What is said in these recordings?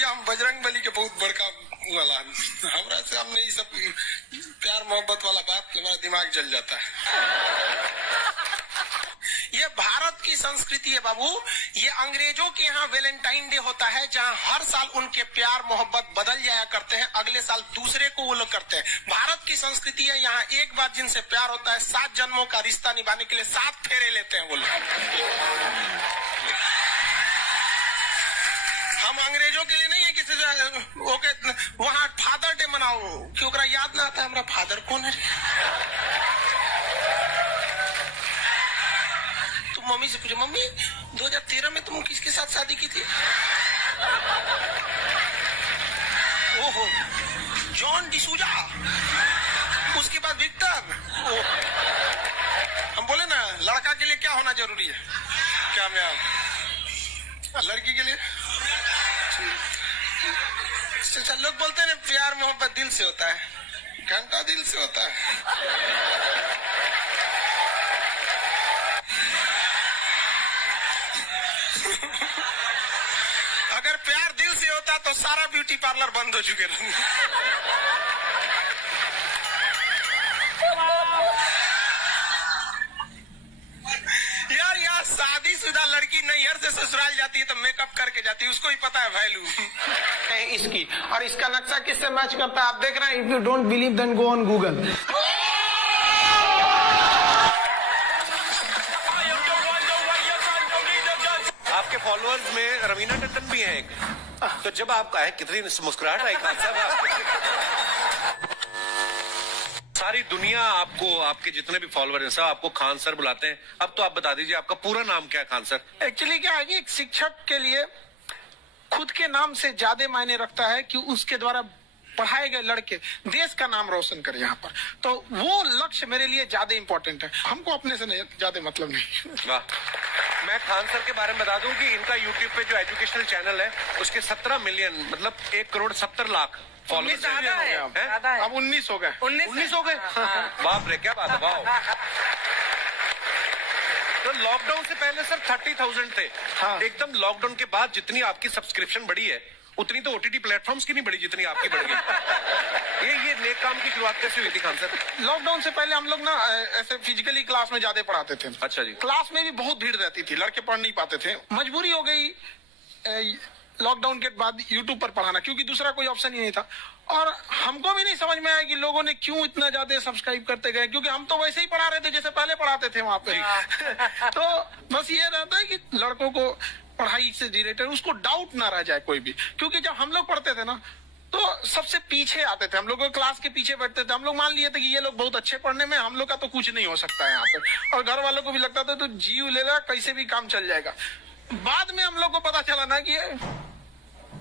भैया हम बजरंग बली के बहुत बड़का वाला हमरा से हमने ये सब प्यार मोहब्बत वाला बात हमारा दिमाग जल जाता है। ये भारत की संस्कृति है बाबू। ये अंग्रेजों के यहाँ वैलेंटाइन डे होता है, जहाँ हर साल उनके प्यार मोहब्बत बदल जाया करते हैं, अगले साल दूसरे को वो लोग करते हैं। भारत की संस्कृति है, यहाँ एक बार जिनसे प्यार होता है 7 जन्मों का रिश्ता निभाने के लिए 7 फेरे लेते हैं वो लोग। हम अंग्रेजों के लिए नहीं है किसी ओके वहाँ फादर डे मनाओ कि ओकरा याद ना आता है हमारा फादर कौन है। तुम मम्मी से पूछो, मम्मी 2013 में तुम किसके साथ शादी की थी? ओहो जॉन डिसूजा, उसके बाद विक्टर। हम बोले ना लड़का के लिए क्या होना जरूरी है, क्या मैं लड़की के लिए अच्छा लोग बोलते हैं प्यार मोहब्बत दिल से होता है, घंटा दिल से होता है। अगर प्यार दिल से होता तो सारा ब्यूटी पार्लर बंद हो चुके थे। यार यार शादीशुदा लड़की नैहर से ससुराल जाती है तो मेकअप करके जाती है, उसको ही पता है वैल्यू इसकी। और इसका नक्शा किससे मैच करता है आप देख रहे हैं। If you don't believe then go on Google. आपके फॉलोअर्स में रवीना टंडन भी है एक, तो जब आप कहें कितनी मुस्कुराहट आई खान साहब। सारी दुनिया आपको, आपके जितने भी फॉलोअर हैं सब आपको खान सर बुलाते हैं। अब तो आप बता दीजिए आपका पूरा नाम क्या है खान सर? एक्चुअली क्या है कि एक शिक्षक के लिए खुद के नाम से ज्यादा मायने रखता है कि उसके द्वारा पढ़ाए गए लड़के देश का नाम रोशन करे यहाँ पर, तो वो लक्ष्य मेरे लिए ज्यादा इंपॉर्टेंट है। हमको अपने से नहीं ज्यादा मतलब नहीं। वाह। मैं खान सर के बारे में बता दूं कि इनका यूट्यूब पे जो एजुकेशनल चैनल है उसके 17 मिलियन मतलब 1,70,00,000 फॉलोअर्स है। अब 19 हो गए। 19 हो गए। बाप रे क्या बात है। वाह। तो लॉकडाउन से पहले सर 30,000 थे। हाँ। एकदम लॉकडाउन के बाद जितनी आपकी सब्सक्रिप्शन बढ़ी है उतनी तो ओटीटी प्लेटफॉर्म्स की नहीं बढ़ी जितनी आपकी बढ़ गई। ये नेक काम की शुरुआत कैसे हुई थी खान सर? लॉकडाउन से पहले हम लोग ना ऐसे फिजिकली क्लास में ज्यादा पढ़ाते थे। अच्छा जी। क्लास में भी बहुत भीड़ रहती थी, लड़के पढ़ नहीं पाते थे। मजबूरी हो गई लॉकडाउन के बाद यूट्यूब पर पढ़ाना, क्योंकि दूसरा कोई ऑप्शन ही नहीं था। और हमको भी नहीं समझ में आया कि लोगों ने क्यों इतना ज्यादा सब्सक्राइब करते गए, क्योंकि हम तो वैसे ही पढ़ा रहे थे जैसे पहले पढ़ाते थे वहां पे। तो बस ये रहता है कि लड़कों को पढ़ाई से रिलेटेड उसको डाउट ना रह जाए कोई भी, क्योंकि जब हम लोग पढ़ते थे ना तो सबसे पीछे आते थे, हम लोग क्लास के पीछे बैठते थे। हम लोग मान लिए थे कि ये लोग बहुत अच्छे पढ़ने में, हम लोग का तो कुछ नहीं हो सकता है यहाँ पे। और घर वालों को भी लगता था तो जीव ले ला, कैसे भी काम चल जाएगा। बाद में हम लोग को पता चला ना कि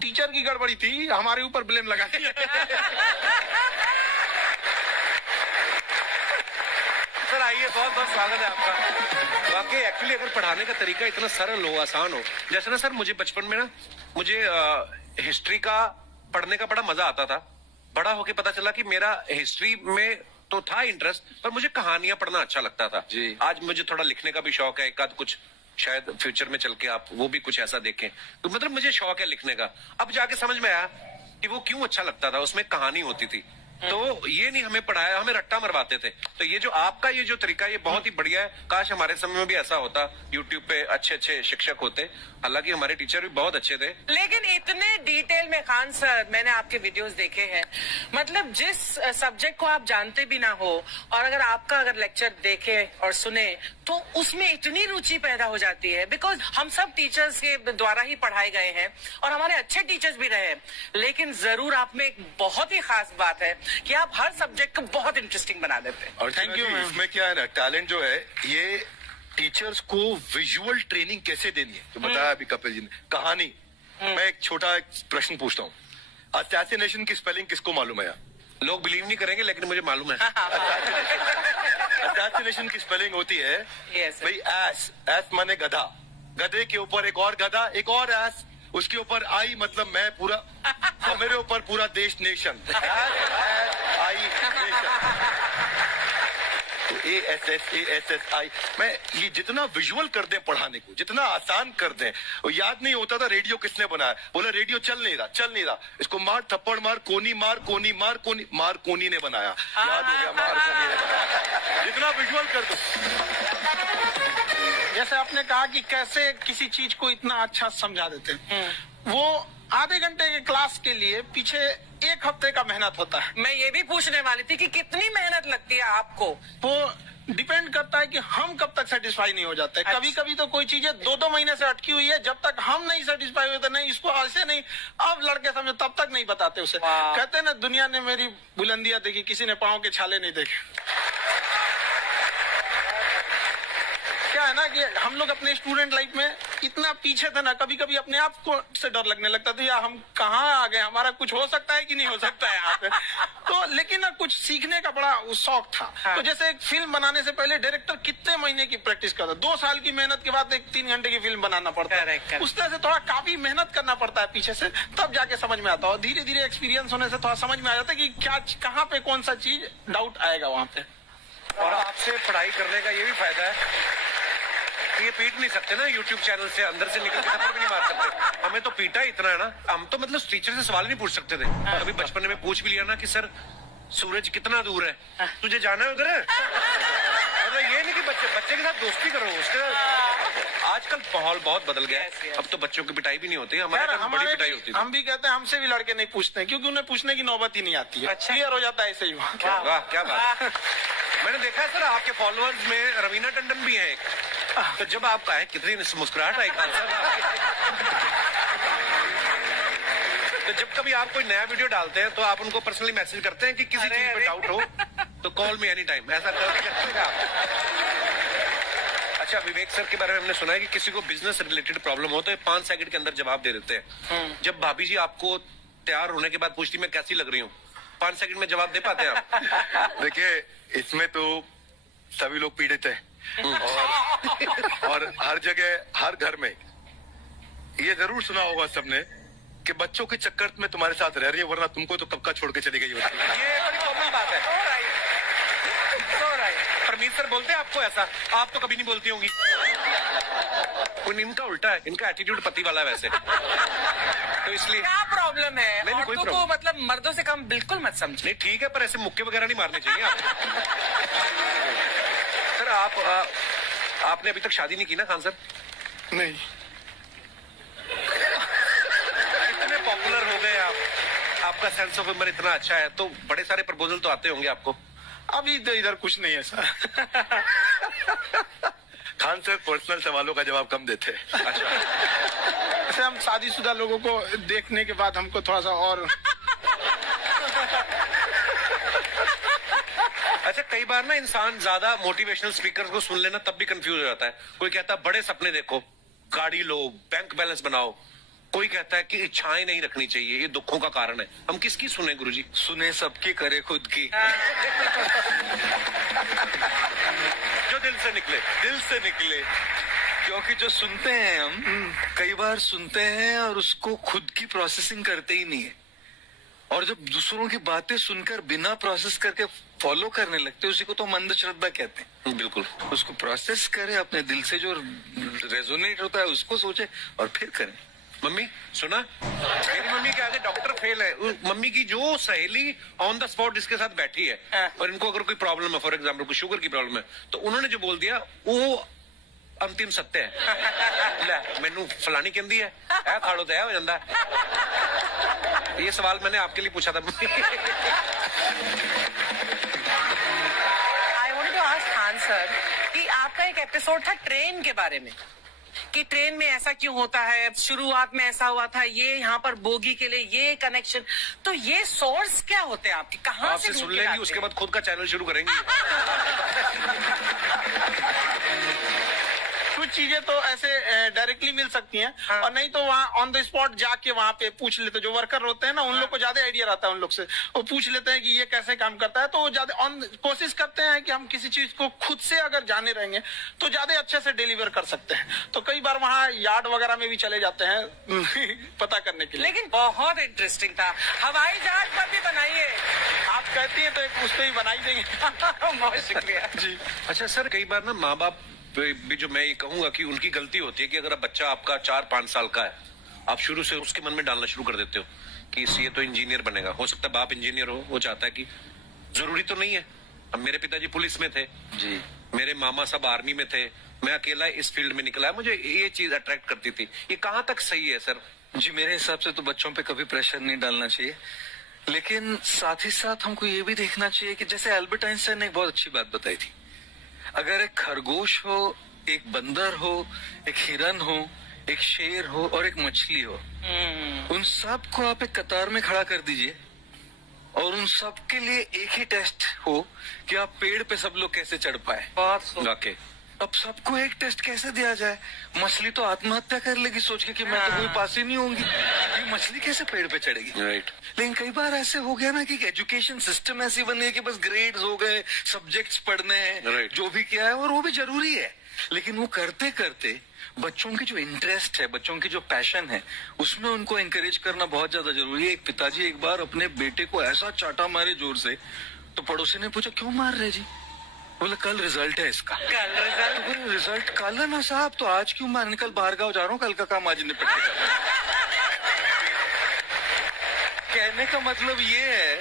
टीचर की गड़बड़ी थी, हमारे ऊपर ब्लेम लगा। सर आइए, बहुत बहुत स्वागत है आपका। वाकई एक्चुअली अगर पढ़ाने का तरीका इतना सरल हो, आसान हो, जैसे ना सर मुझे बचपन में ना मुझे हिस्ट्री का पढ़ने का बड़ा मजा आता था। बड़ा होके पता चला कि मेरा हिस्ट्री में तो था इंटरेस्ट, पर मुझे कहानियां पढ़ना अच्छा लगता था जी। आज मुझे थोड़ा लिखने का भी शौक है, एक आध कुछ शायद फ्यूचर में चल के आप वो भी कुछ ऐसा देखें, तो मतलब मुझे शौक है लिखने का। अब जाके समझ में आया कि वो क्यों अच्छा लगता था, उसमें कहानी होती थी। तो ये नहीं हमें पढ़ाया, हमें रट्टा मरवाते थे। तो ये जो आपका ये जो तरीका ये बहुत ही बढ़िया है। काश हमारे समय में भी ऐसा होता, यूट्यूब पे अच्छे अच्छे शिक्षक होते। हालांकि हमारे टीचर भी बहुत अच्छे थे। लेकिन इतने डिटेल में खान सर मैंने आपके वीडियोस देखे हैं, मतलब जिस सब्जेक्ट को आप जानते भी ना हो और अगर लेक्चर देखे और सुने तो उसमें इतनी रुचि पैदा हो जाती है। बिकॉज हम सब टीचर्स के द्वारा ही पढ़ाए गए हैं और हमारे अच्छे टीचर्स भी रहे, लेकिन जरूर आप में एक बहुत ही खास बात है कि आप हर सब्जेक्ट को बहुत इंटरेस्टिंग बना देते हैं। और थैंक यू। इसमें क्या है ना, टैलेंट जो है ये टीचर्स को विजुअल ट्रेनिंग कैसे देनी है, तो बताया अभी कपिल जी ने। कहानी, मैं एक छोटा प्रश्न पूछता हूँ, असैसिनेशन की स्पेलिंग किसको मालूम है? लोग बिलीव नहीं करेंगे लेकिन मुझे मालूम है। असैसिनेशन की स्पेलिंग होती है भाई एस माने गधा, गधे के ऊपर एक और गधा, एक और एस, उसके ऊपर आई मतलब मैं पूरा, और मेरे ऊपर पूरा देश नेशन। आई नेशन। तो ASSASSI, मैं ये जितना विजुअल कर दें पढ़ाने को, जितना आसान कर दें, वो याद नहीं होता था रेडियो किसने बनाया, बोला रेडियो चल नहीं रहा, इसको मार थप्पड़ मार, कोनी मार, कोनी मार, मार कोनी ने बनाया, याद हो गया, मार कोनी ने बनाया, जितना विजुअल कर दो। जैसे आपने कहा कि कैसे किसी चीज को इतना अच्छा समझा देते हैं, वो आधे घंटे के क्लास के लिए पीछे 1 हफ्ते का मेहनत होता है। मैं ये भी पूछने वाली थी कि कितनी मेहनत लगती है आपको। वो डिपेंड करता है कि हम कब तक सेटिस्फाई नहीं हो जाते। अच्छा। कभी कभी तो कोई चीजें 2-2 महीने से अटकी हुई है, जब तक हम नहीं सेटिस्फाई होते, नहीं इसको ऐसे नहीं, अब लड़के समझो तब तक नहीं बताते उसे। वाह। कहते हैं ना, दुनिया ने मेरी बुलंदियां देखी, किसी ने पाँव के छाले नहीं देखे। क्या है ना कि हम लोग अपने स्टूडेंट लाइफ में इतना पीछे थे ना, कभी कभी अपने आप को से डर लगने लगता था, यार हम कहाँ आ गए, हमारा कुछ हो सकता है कि नहीं हो सकता है यहाँ पे। तो लेकिन ना कुछ सीखने का बड़ा शौक था। हाँ। तो जैसे एक फिल्म बनाने से पहले डायरेक्टर कितने महीने की प्रैक्टिस करता है, 2 साल की मेहनत के बाद एक 3 घंटे की फिल्म बनाना पड़ता है। Correct. उस तरह से थोड़ा काफी मेहनत करना पड़ता है पीछे से, तब जाके समझ में आता है। और धीरे धीरे एक्सपीरियंस होने से थोड़ा समझ में आ जाता है कि क्या, कहाँ पे कौन सा चीज डाउट आएगा वहाँ पे। और आपसे पढ़ाई करने का ये भी फायदा है, ये पीट नहीं सकते ना यूट्यूब चैनल से, अंदर से निकल के थप्पड़ भी नहीं मार सकते। हमें तो पीटा इतना है ना, हम तो मतलब टीचर से सवाल नहीं पूछ सकते थे। अभी बचपन में पूछ भी लिया ना कि सर सूरज कितना दूर है, तुझे जाना है उधर? मतलब ये नहीं कि बच्चे के साथ दोस्ती करो, उसके आजकल माहौल बहुत बदल गया है। अब तो बच्चों की पिटाई भी नहीं होती, हमारे टाइम बड़ी पिटाई होती थी। हम भी कहते हैं, हमसे भी लड़के नहीं पूछते क्योंकि उन्हें पूछने की नौबत ही नहीं आती है। अच्छा। क्लियर हो जाता है ऐसे ही। वाह क्या बात है। मैंने देखा है सर आपके फॉलोअर्स में रवीना टंडन भी है एक, तो जब आप आए कितनी मुस्कुराहट आई खान साहब। तो जब कभी आप कोई नया वीडियो डालते हैं तो आप उनको पर्सनली मैसेज करते हैं कि किसी अरे, चीज पे अरे। डाउट हो तो कॉल मी एनी टाइम, ऐसा करते हैं आप? अच्छा, विवेक सर के बारे में हमने सुना है कि किसी को बिजनेस रिलेटेड प्रॉब्लम हो तो 5 सेकंड के अंदर जवाब दे देते हैं। जब भाभी जी आपको तैयार होने के बाद पूछती मैं कैसी लग रही हूँ, 5 सेकंड में जवाब दे पाते हैं आप? देखिए, इसमें तो सभी लोग पीड़ित हैं, और हर जगह हर घर में ये जरूर सुना होगा सबने कि बच्चों के चक्कर में तुम्हारे साथ रह रही है, वरना तुमको तो कब का छोड़ के चली गई होती। ये बड़ी कॉमन बात है। परमीत सर बोलते हैं आपको ऐसा? आप तो कभी नहीं बोलती होंगी। इनका उल्टा है, इनका एटीट्यूड पति वाला है वैसे, तो इसलिए। क्या प्रॉब्लम है? नहीं, कोई औरतों को प्रॉब्लम। मतलब मर्दों से कम बिल्कुल मत समझे। नहीं ठीक है, पर ऐसे मुक्के वगैरह नहीं मारने चाहिए आप। सर आपने अभी तक शादी नहीं की ना खान सर? नहीं, इतने पॉपुलर हो गए आप, आपका सेंस ऑफ ह्यूमर इतना अच्छा है, तो बड़े सारे प्रपोजल तो आते होंगे आपको। अभी तो इधर कुछ नहीं है सर। खान सर पर्सनल सवालों का जवाब कम देते हैं। ऐसे हम शादीशुदा लोगों को देखने के बाद हमको थोड़ा सा और अच्छा, कई बार ना इंसान ज्यादा मोटिवेशनल स्पीकर को सुन लेना तब भी कंफ्यूज हो जाता है। कोई कहता है बड़े सपने देखो, गाड़ी लो, बैंक बैलेंस बनाओ, कोई कहता है कि इच्छाएं नहीं रखनी चाहिए, ये दुखों का कारण है। हम किसकी सुने गुरुजी? सुने सबकी, करे खुद की। जो दिल से निकले। दिल से निकले, क्योंकि जो सुनते हैं हम कई बार सुनते हैं और उसको खुद की प्रोसेसिंग करते ही नहीं है, और जब दूसरों की बातें सुनकर बिना प्रोसेस करके फॉलो करने लगते हैं, उसी को तो मंदश्रद्धा कहते हैं। बिल्कुल। उसको प्रोसेस करें, अपने दिल से जो रेजोनेट होता है उसको सोचे और फिर करें। मम्मी सुना, मेरी मम्मी के आगे डॉक्टर फेल है। मम्मी की जो सहेली ऑन द स्पॉट जिसके साथ बैठी है और इनको अगर कोई प्रॉब्लम है, फॉर एग्जाम्पल कोई शुगर की प्रॉब्लम है, तो उन्होंने जो बोल दिया वो अंतिम सत्य है। ले मैनू फलानी कहती है खाड़ो तो हो जाता है। ये सवाल मैंने आपके लिए पूछा था। I wanted to ask Khan sir कि आपका एक एपिसोड था ट्रेन के बारे में, कि ट्रेन में ऐसा क्यों होता है, शुरुआत में ऐसा हुआ था, ये यहाँ पर बोगी के लिए ये कनेक्शन, तो ये सोर्स क्या होते हैं आपके, कहाँ आपसे से सुन ढूंढ के लेंगी, लाते उसके हैं? बाद खुद का चैनल शुरू करेंगी। कुछ चीजें तो ऐसे डायरेक्टली मिल सकती हैं, हाँ। और नहीं तो वहाँ ऑन द स्पॉट जाके वहाँ पे पूछ लेते, जो वर्कर होते हैं ना, उन लोग को ज्यादा आइडिया रहता है उन लोग से, वो पूछ लेते हैं कि ये कैसे काम करता है, तो वो ज्यादा कोशिश करते हैं कि हम किसी चीज को खुद से अगर जाने रहेंगे तो ज्यादा अच्छे से डिलीवर कर सकते हैं। तो कई बार वहाँ यार्ड वगैरह में भी चले जाते हैं पता करने के लिए। लेकिन बहुत इंटरेस्टिंग था। हवाई जहाज पर भी बनाइए। आप कहती हैं तो एक उस पर ही बना ही देंगे। बहुत शुक्रिया जी। अच्छा सर, कई बार ना माँ बाप भी, जो मैं ये कहूंगा कि उनकी गलती होती है कि अगर बच्चा आपका 4-5 साल का है, आप शुरू से उसके मन में डालना शुरू कर देते हो कि ये तो इंजीनियर बनेगा। हो सकता है बाप इंजीनियर हो, वो चाहता है कि जरूरी तो नहीं है। अब मेरे पिताजी पुलिस में थे जी, मेरे मामा सब आर्मी में थे, मैं अकेला इस फील्ड में निकला है, मुझे ये चीज अट्रैक्ट करती थी। ये कहाँ तक सही है सर? जी मेरे हिसाब से तो बच्चों पे कभी प्रेशर नहीं डालना चाहिए, लेकिन साथ ही साथ हमको ये भी देखना चाहिए कि जैसे एल्बर्ट आइंस्टाइन ने एक बहुत अच्छी बात बताई थी, अगर एक खरगोश हो, एक बंदर हो, एक हिरन हो, एक शेर हो और एक मछली हो, उन सब को आप एक कतार में खड़ा कर दीजिए और उन सब के लिए एक ही टेस्ट हो कि आप पेड़ पे सब लोग कैसे चढ़ पाए। बहुत ओके, अब सबको एक टेस्ट कैसे दिया जाए? मछली तो आत्महत्या कर लेगी सोच के कि मैं तो कोई पास ही नहीं होंगी, ये मछली कैसे पेड़ पे चढ़ेगी? राइट। लेकिन कई बार ऐसे हो गया ना कि एजुकेशन सिस्टम ऐसी बन गई कि बस ग्रेड्स हो गए, सब्जेक्ट्स पढ़ने हैं, Right. जो भी किया है, और वो भी जरूरी है, लेकिन वो करते करते बच्चों की जो इंटरेस्ट है, बच्चों की जो पैशन है, उसमें उनको एंकरेज करना बहुत ज्यादा जरूरी है। एक पिताजी एक बार अपने बेटे को ऐसा चाटा मारे जोर से, तो पड़ोसी ने पूछा क्यों मार रहे जी? बोले कल रिजल्ट है इसका। कल रिजल्ट। तो बोले रिजल्ट कल है ना साहब, तो आज क्यों मारने? कल बाहर गाँव जा रहा हूँ, कल का काम आज निपट के कर। कहने का मतलब ये है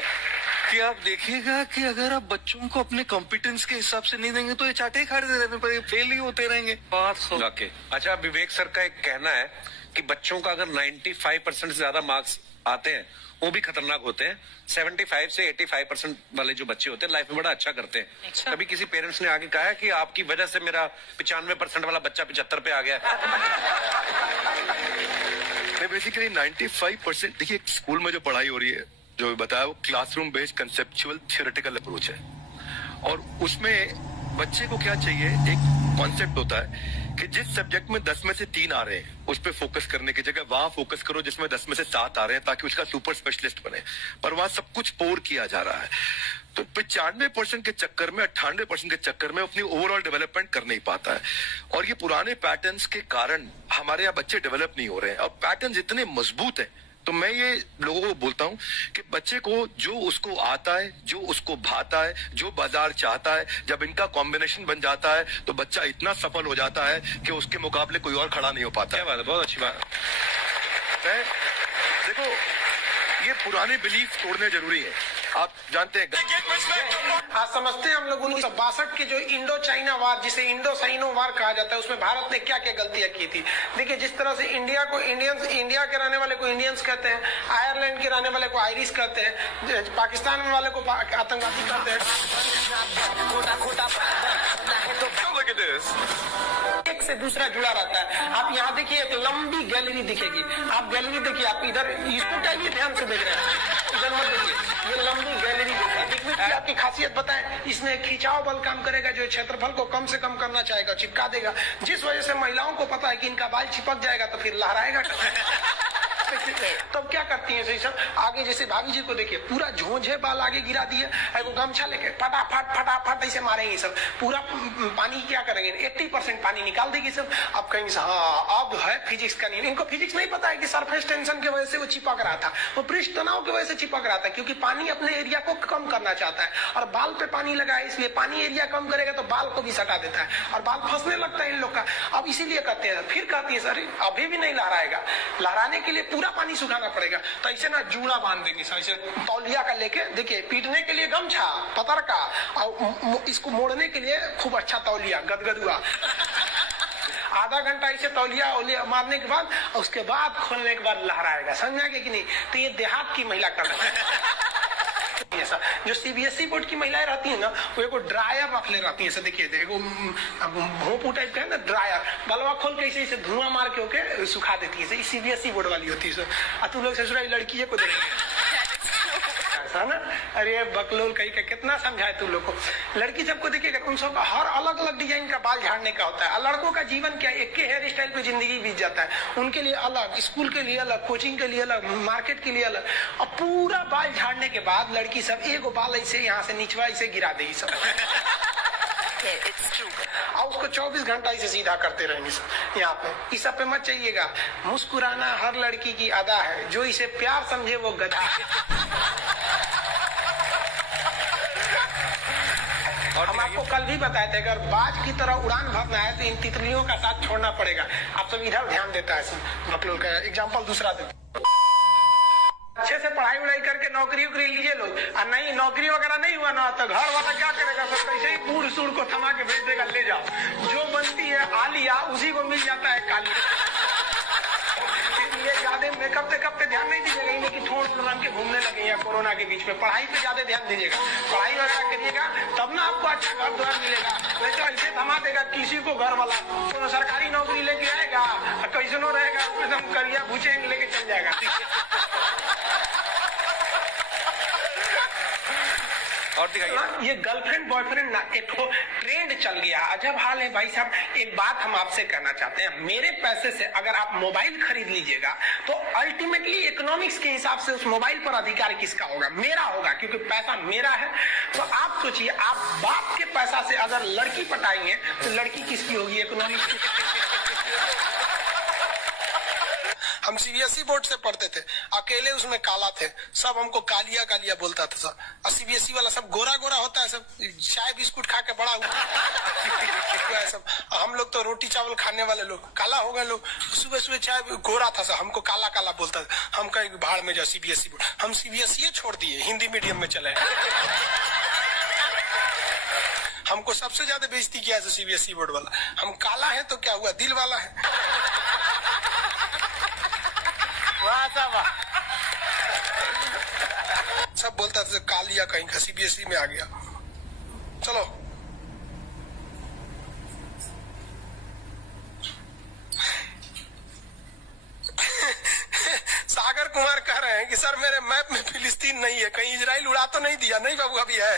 कि आप देखिएगा कि अगर आप बच्चों को अपने कॉम्पिटेंस के हिसाब से नहीं देंगे तो ये चाटे खा रहे रहने पर, ये फेल ही होते रहेंगे। बहुत ओके। अच्छा, विवेक सर का एक कहना है कि बच्चों का अगर 95% से ज्यादा मार्क्स आते हैं वो भी खतरनाक होते हैं। 75 से 85% वाले जो बच्चे होते हैं लाइफ में बड़ा अच्छा करते हैं। अच्छा। कभी किसी पेरेंट्स ने आगे कहा है कि आपकी वजह से मेरा 95% वाला बच्चा 75 पे आ गया? बेसिकली 95% देखिए, स्कूल में जो पढ़ाई हो रही है, जो बताया, वो classroom based conceptual theoretical approach है, और उसमें बच्चे को क्या चाहिए, एक कॉन्सेप्ट होता है कि जिस सब्जेक्ट में 10 में से 3 आ रहे हैं उस पर फोकस करने की जगह वहां फोकस करो जिसमें 10 में से 7 आ रहे हैं, ताकि उसका सुपर स्पेशलिस्ट बने। पर वहां सब कुछ पोर किया जा रहा है, तो 95% के चक्कर में, 98% के चक्कर में अपनी ओवरऑल डेवलपमेंट कर नहीं पाता है। और ये पुराने पैटर्न्स के कारण हमारे यहाँ बच्चे डेवलप नहीं हो रहे हैं। अब पैटर्न्स इतने मजबूत हैं, तो मैं ये लोगों को बोलता हूं कि बच्चे को जो उसको आता है, जो उसको भाता है, जो बाजार चाहता है, जब इनका कॉम्बिनेशन बन जाता है तो बच्चा इतना सफल हो जाता है कि उसके मुकाबले कोई और खड़ा नहीं हो पाता। क्या बात है, बहुत अच्छी बात है। देखो, ये पुराने बिलीफ तोड़ने जरूरी है। आप जानते हैं, आज समझते हैं हम लोग 1962 के जो इंडो चाइना वार, जिसे इंडो साइनो वार कहा जाता है, उसमें भारत ने क्या क्या गलतियां की थी। देखिए, जिस तरह से इंडिया को इंडियंस, इंडिया के रहने वाले को इंडियंस कहते हैं, आयरलैंड के रहने वाले को आयरिश कहते हैं, पाकिस्तान वाले को आतंकवादी कहते हैं। एक से दूसरा जुड़ा रहता है। आप यहाँ देखिए, एक लंबी गैलरी दिखेगी, आप गैलरी देखिए, आप इधर इसको चाहिए ध्यान से देख रहे हैं, इधर मत देखिए, ये लंबी गैलरी देखिए। आपकी खासियत बताएं, इसमें खिंचाव बल काम करेगा, जो क्षेत्रफल को कम से कम करना चाहेगा, चिपका देगा, जिस वजह से महिलाओं को पता है कि इनका बाल चिपक जाएगा तो फिर लहराएगा। तब क्या करती है सही सब, आगे जैसे भाभी जी को देखिए, पूरा झोंझे बाल आगे गिरा दिए, वो गमछा लेके फटाफट फटाफट ऐसे मारेंगे सब, पूरा पानी क्या करेंगे, 80% पानी निकाल देगी सब। अब कहेंगे हाँ अब है फिजिक्स का नहीं, इनको फिजिक्स नहीं पता है कि सरफेस टेंशन की वजह से वो चिपक रहा था, वो पृष्ठ तनाव की वजह से चिपक रहा था, क्योंकि पानी अपने एरिया को कम करना चाहता है, और बाल पे पानी लगा है, इसलिए पानी एरिया कम करेगा तो बाल को भी सटा देता है, और बाल फंसने लगता है इन लोग का। अब इसीलिए करते हैं, फिर कहती है सर अभी भी नहीं लहराएगा, लहराने के लिए पूरा पानी सुखाना पड़ेगा, तो ऐसे ना जूड़ा बांध देंगे सर, ऐसे तौलिया का लेके, देखिए पीटने के लिए गमछा पतर का, और इसको मोड़ने के लिए खूब अच्छा तौलिया गदगदुआ। आधा घंटा ऐसे तौलिया मारने के बाद, उसके बाद खोलने के बाद लहराएगा, समझा कि नहीं। तो ये देहात की महिला कर रही है। जो सीबीएसई बोर्ड की महिलाएं रहती है ना, वो एक ड्रायर रख ले रहती है, ऐसे देखिए, देखो भोंपू टाइप का है ना ड्रायर, बलवा खोल के ऐसे धुआं मार के होके सुखा देती है, सीबीएसई बोर्ड वाली होती है। तुम लोग ससुराली लड़की को देखेंगे है ना। अरे बकलोल कहीं का कितना समझाए तू लोग को। लड़की सबको देखिएगा, उन सबका हर अलग अलग डिजाइन का बाल झाड़ने का होता है, और लड़कों का जीवन क्या एक के हेयर स्टाइल पे जिंदगी बीत जाता है। उनके लिए अलग, स्कूल के लिए अलग, कोचिंग के लिए अलग, मार्केट के लिए अलग, और पूरा बाल झाड़ने के बाद लड़की सब एगो बाल ऐसे यहाँ से निचवा ऐसे गिरा दे सब और उसको 24 घंटा इसे सीधा करते रहेंगे सब यहाँ पे। इस सब पे मत चाहिएगा। मुस्कुराना हर लड़की की अदा है, जो इसे प्यार समझे वो गधा है। हम आपको कल भी बताए थे, अगर बाज की तरह उड़ान भरना है तो इन तितलियों का साथ छोड़ना पड़ेगा। आप सब इधर ध्यान देता है सब। आप लोग का एग्जाम्पल दूसरा दे, अच्छे से पढ़ाई उड़ाई करके नौकरी उकरी लीजिए लोग, और नहीं नौकरी वगैरह नहीं हुआ ना तो घर वाला क्या करेगा, सब कैसे ही बूढ़ सूढ़ को थमा के भेज देगा, ले जाओ जो बनती है आलिया उसी को मिल जाता है काली। इसलिए ज्यादा मेकअप टेकअप पे ध्यान नहीं दीजिएगा, इन्हें कि ठोड़ रंग के घूमने लगे या कोरोना के बीच में। पढ़ाई पे ज्यादा ध्यान दीजिएगा, पढ़ाई वगैरह करिएगा तब ना आपको अच्छा घर द्वार मिलेगा। नहीं तो ऐसे थमा देगा किसी को घर वाला, तो सरकारी नौकरी लेके आएगा कैसनो रहेगा, एकदम करिया भूचेंग लेके चल जाएगा। और दिखाइए। ये गर्लफ्रेंड बॉयफ्रेंड ना एक ट्रेंड चल गया, अजब हाल है भाई साहब। एक बात हम आपसे कहना चाहते हैं, मेरे पैसे से अगर आप मोबाइल खरीद लीजिएगा तो अल्टीमेटली इकोनॉमिक्स के हिसाब से उस मोबाइल पर अधिकार किसका होगा? मेरा होगा, क्योंकि पैसा मेरा है। तो आप सोचिए, आप बाप के पैसा से अगर लड़की पटाएंगे तो लड़की किसकी होगी? इकोनॉमिक्स की। हम सीबीएसई बोर्ड से पढ़ते थे, अकेले उसमें काला थे, सब हमको कालिया कालिया बोलता था सब। और सीबीएसई वाला सब गोरा गोरा होता है, सब चाय बिस्कुट खा के बड़ा हुआ है सब। हम लोग तो रोटी चावल खाने वाले लोग काला हो गए लोग। सुबह सुबह चाय गोरा था सब, हमको काला काला बोलता था। हम कहीं भाड़ में जाओ सीबीएसई बोर्ड, हम सीबीएसई छोड़ दिए, हिंदी मीडियम में चले। हमको सबसे ज्यादा बेइज्जती किया है सीबीएसई बोर्ड वाला। हम काला है तो क्या हुआ, दिल वाला है। सब बोलता था कालिया कहीं का, सीबीएसई में आ गया। चलो सागर कुमार कह रहे हैं कि सर मेरे मैप में फिलिस्तीन नहीं है, कहीं इजराइल उड़ा तो नहीं दिया? नहीं बाबू, अभी है।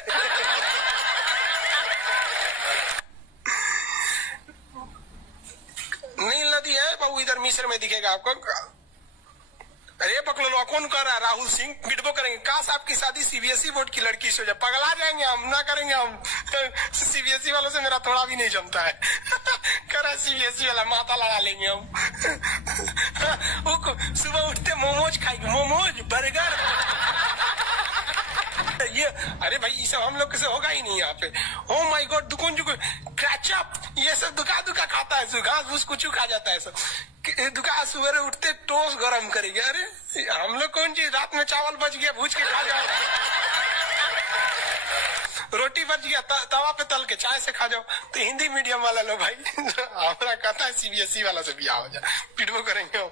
नील नदी है बाबू, इधर मिस्र में दिखेगा आपको। अरे पकड़ो, कौन कर रहा है? राहुल सिंह बिडबो करेंगे। काश आपकी शादी सीबीएसई बोर्ड की लड़की से हो जाए, पगला जाएंगे हम, ना करेंगे हम। सीबीएसई वालों से मेरा थोड़ा भी नहीं जमता है। कर सीबीएसई वाला माथा लगा लेंगे हम। सुबह उठते मोमोज खाएंगे, मोमोज बर्गर ये। अरे भाई ये सब हम लोग से होगा ही नहीं यहाँ पे। ओ माय गॉड, दुकान जो क्रैचअप ये सब दुका दुका खाता है, घास फूस कुछ खा जाता है सब। दुकान सुबह उठते टोस्ट गरम करेंगे। अरे हम लोग कौन चीज, रात में चावल बच गया भूज के खा जाओ, रोटी बच गया तवा पे तल के चाय से खा जाओ। तो हिंदी मीडियम वाला लो भाई, हमारा कहता है सीबीएसई वाला से बिया हो जाए, पिटबो करेंगे हम।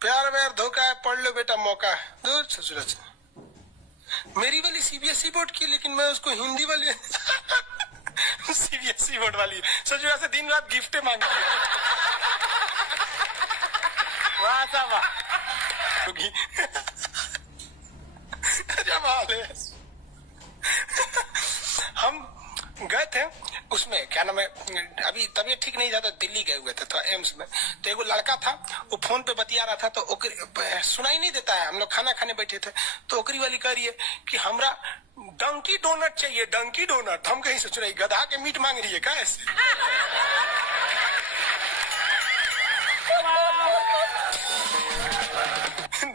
प्यार व्यार धोखा है, पढ़ लो बेटा मौका है। दूर ससुर से मेरी वाली सीबीएसई बोर्ड की, लेकिन मैं उसको हिंदी वाली सीबीएसई बोर्ड वाली ससुर से दिन रात गिफ्ट मांगती है। हम गए थे उसमें, क्या नाम है, अभी तबीयत ठीक नहीं था तो दिल्ली गए हुए थे, तो एम्स में। तो एगो लड़का था, वो फोन पे बतिया रहा था, तो सुनाई नहीं देता है। हम लोग खाना खाने बैठे थे, तो ओकरी वाली कह रही है कि हमरा डंकी डोनट चाहिए, डंकी डोनट। हम कहीं सोच रहे गधा के मीट मांग रही है क्या ऐसे?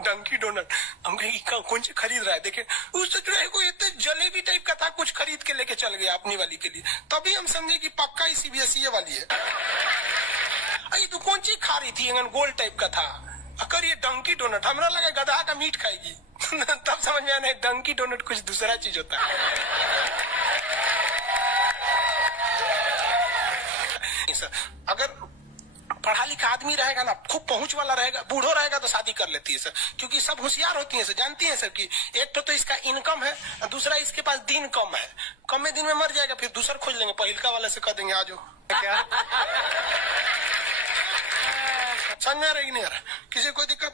डंकी डोनट। हम कहीं कौन सी खरीद रहा है, देखे उस सोच रहे को इतने जलेबी टाइप का था, कुछ खरीद के लेके चल गया अपनी वाली के लिए। तभी हम समझे कि पक्का ही सीबीएसई वाली है। अरे तू कौन चीज खा रही थी, गोल टाइप का था, करिए डंकी डोनट। हमरा लगा गधा का मीट खाएगी। तब समझ में आया डंकी डोनट कुछ दूसरा चीज होता है। अगर पढ़ा लिखा आदमी रहेगा ना, खूब पहुंच वाला रहेगा, बूढ़ो रहेगा तो शादी कर लेती है सर, क्योंकि सब होशियार होती है सर, जानती है सर कि एक तो इसका इनकम है, दूसरा इसके पास दिन कम है, कम में दिन में मर जाएगा, फिर दूसरा खोज लेंगे, पहिलका वाले से कह देंगे आ जाओ। क्या समझ में आ रहा है कि नहीं आ रहा? किसी कोई दिक्कत?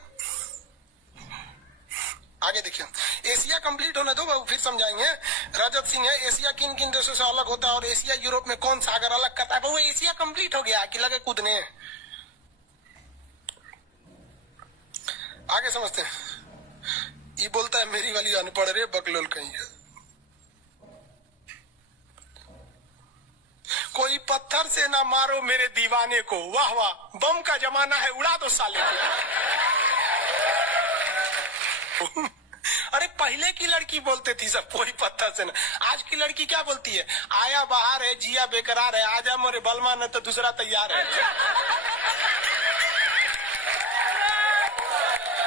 आगे देखिए। देखिए, एशिया कंप्लीट होने दो बाबू, फिर समझाएंगे। रजत सिंह है, एशिया किन किन देशों से अलग होता है और एशिया यूरोप में कौन सागर अलग करता है? बाबू एशिया कंप्लीट हो गया कि लगे कूदने? आगे समझते हैं। ये बोलता है मेरी वाली अनपढ़ रे बकलोल कहीं है। कोई पत्थर से ना मारो मेरे दीवाने को, वाह वाह, बम का जमाना है, उड़ा दो साले को। अरे पहले की लड़की बोलते थी सब कोई पत्थर से ना, आज की लड़की क्या बोलती है? आया बाहर है, जिया बेकरार है, आजा मोरे बलमा न तो दूसरा तैयार है।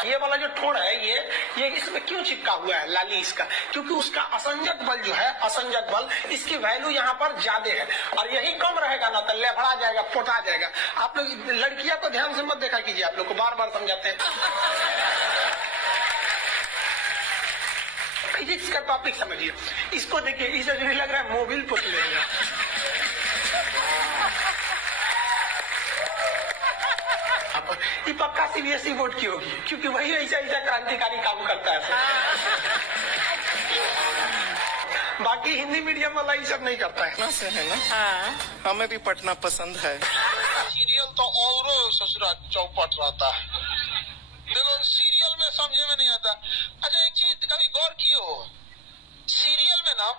ये वाला जो ठोड़ है ये इसमें क्यों चिपका हुआ है लाली इसका? क्योंकि उसका असंजक बल जो है, असंजक बल, इसकी वैल्यू यहाँ पर ज्यादा है और यही कम रहेगा ना तो लेभड़ा जाएगा, पोटा जाएगा। आप लोग लड़कियां को ध्यान से मत देखा कीजिए, आप लोग को बार बार समझाते हैं। फिजिक्स का टॉपिक समझिए, इसको देखिए, इसे जो लग रहा है मोबिल पुट लेगा। ये पक्का सीबीएसई बोर्ड की होगी, क्योंकि वही ऐसा ऐसा क्रांतिकारी काम करता है। बाकी हिंदी मीडियम वाला ये सब नहीं करता है ना। हाँ। हमें भी पढ़ना पसंद है। सीरियल तो और ससुरा चौपट रहता है, देखो सीरियल में समझे में नहीं आता। अच्छा एक चीज कभी गौर किए हो, सीरियल में ना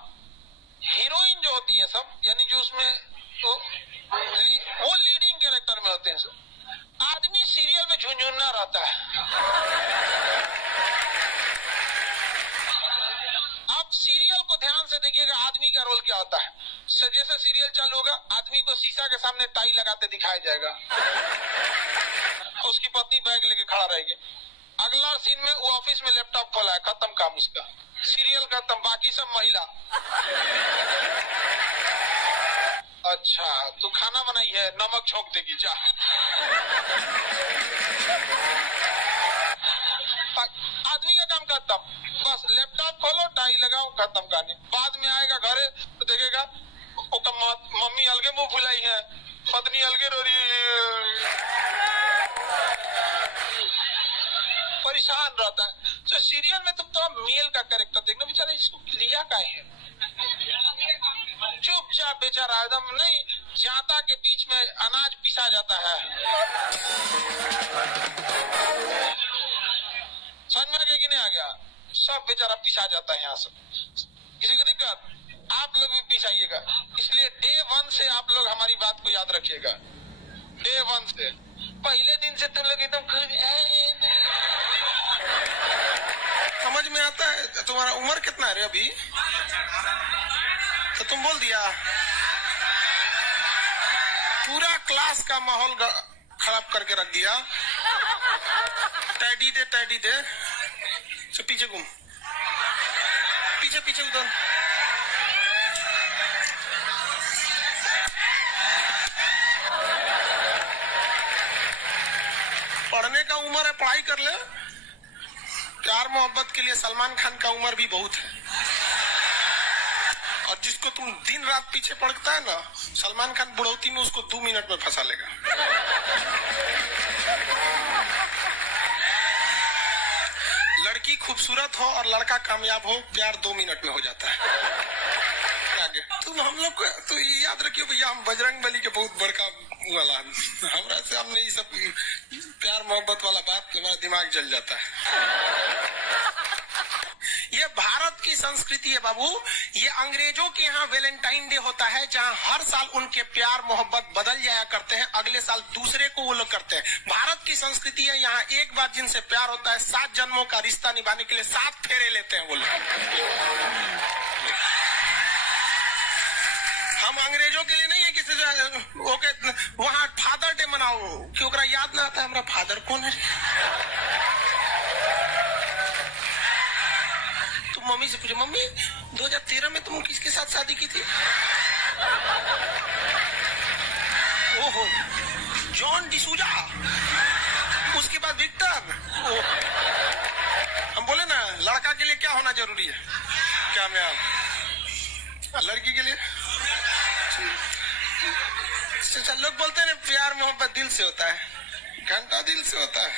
हीरोइन जो होती है सब, यानी जो उसमें तो वो लीडिंग कैरेक्टर में होते हैं सब, आदमी सीरियल में झुंझुना रहता है। आप सीरियल को ध्यान से देखिएगा, आदमी का रोल क्या होता है। जैसे सीरियल चालू होगा, आदमी को शीशा के सामने टाई लगाते दिखाया जाएगा, उसकी पत्नी बैग लेके खड़ा रहेगी। अगला सीन में वो ऑफिस में लैपटॉप खोला है, खत्म काम उसका, सीरियल खत्म, बाकी सब महिला। अच्छा तू खाना बनाई है, नमक छोंक देगी जा। आदमी का काम खत्म, बस लैपटॉप खोलो, टाई लगाओ, खत्म कहानी। बाद में आएगा घरे तो देखेगा मम्मी अलगे मुंह फुलाई है, पत्नी अलगे रो रही, परेशान रहता है। तो सीरियल में तुम थोड़ा मेल का कैरेक्टर देखना, बेचारा इसको लिया का है, चुपचाप बेचारा एकदम नहीं, जाता के बीच में अनाज पिसा जाता है। समझ में कि नहीं आ गया? सब बेचारा पिसा जाता है यहाँ से। किसी को दिक्कत? आप लोग भी पिसाइएगा, इसलिए डे 1 से आप लोग हमारी बात को याद रखिएगा। डे 1 से पहले दिन से तुम लोग एकदम समझ में आता है। तुम्हारा उम्र कितना है रे अभी? तो तुम बोल दिया, पूरा क्लास का माहौल खराब करके रख दिया। टैडी दे तो पीछे घूम, पीछे उधर। पढ़ने का उम्र है, पढ़ाई कर ले। प्यार मोहब्बत के लिए सलमान खान का उम्र भी बहुत है, और जिसको तुम दिन रात पीछे पड़ता है ना, सलमान खान बुढ़ौती में उसको 2 मिनट में फंसा लेगा। लड़की खूबसूरत हो और लड़का कामयाब हो, प्यार 2 मिनट में हो जाता है। आगे तुम हम लोग को तो ये याद रखियो भैया, हम बजरंग बली के बहुत बड़का वाला, हमारा से हमने ये सब प्यार मोहब्बत वाला बात, हमारा दिमाग जल जाता है। ये भारत की संस्कृति है बाबू। ये अंग्रेजों के यहाँ वैलेंटाइन डे होता है, जहाँ हर साल उनके प्यार मोहब्बत बदल जाया करते हैं, अगले साल दूसरे को वो लोग करते हैं। भारत की संस्कृति है, यहाँ एक बार जिनसे प्यार होता है, 7 जन्मों का रिश्ता निभाने के लिए 7 फेरे लेते हैं वो लोग। हम अंग्रेजों के लिए नहीं है किसी ओके वहाँ फादर डे मनाओ, क्योंकि याद ना आता है हमारा फादर कौन है। तुम मम्मी से पूछो, मम्मी 2013 में तुम किसके साथ शादी की थी? ओहो, जॉन डिसूजा, उसके बाद विक्टर। हम बोले ना, लड़का के लिए क्या होना जरूरी है? क्या मैं लड़की के लिए लोग बोलते हैं प्यार मोहब्बत दिल से होता है, घंटा दिल से होता है।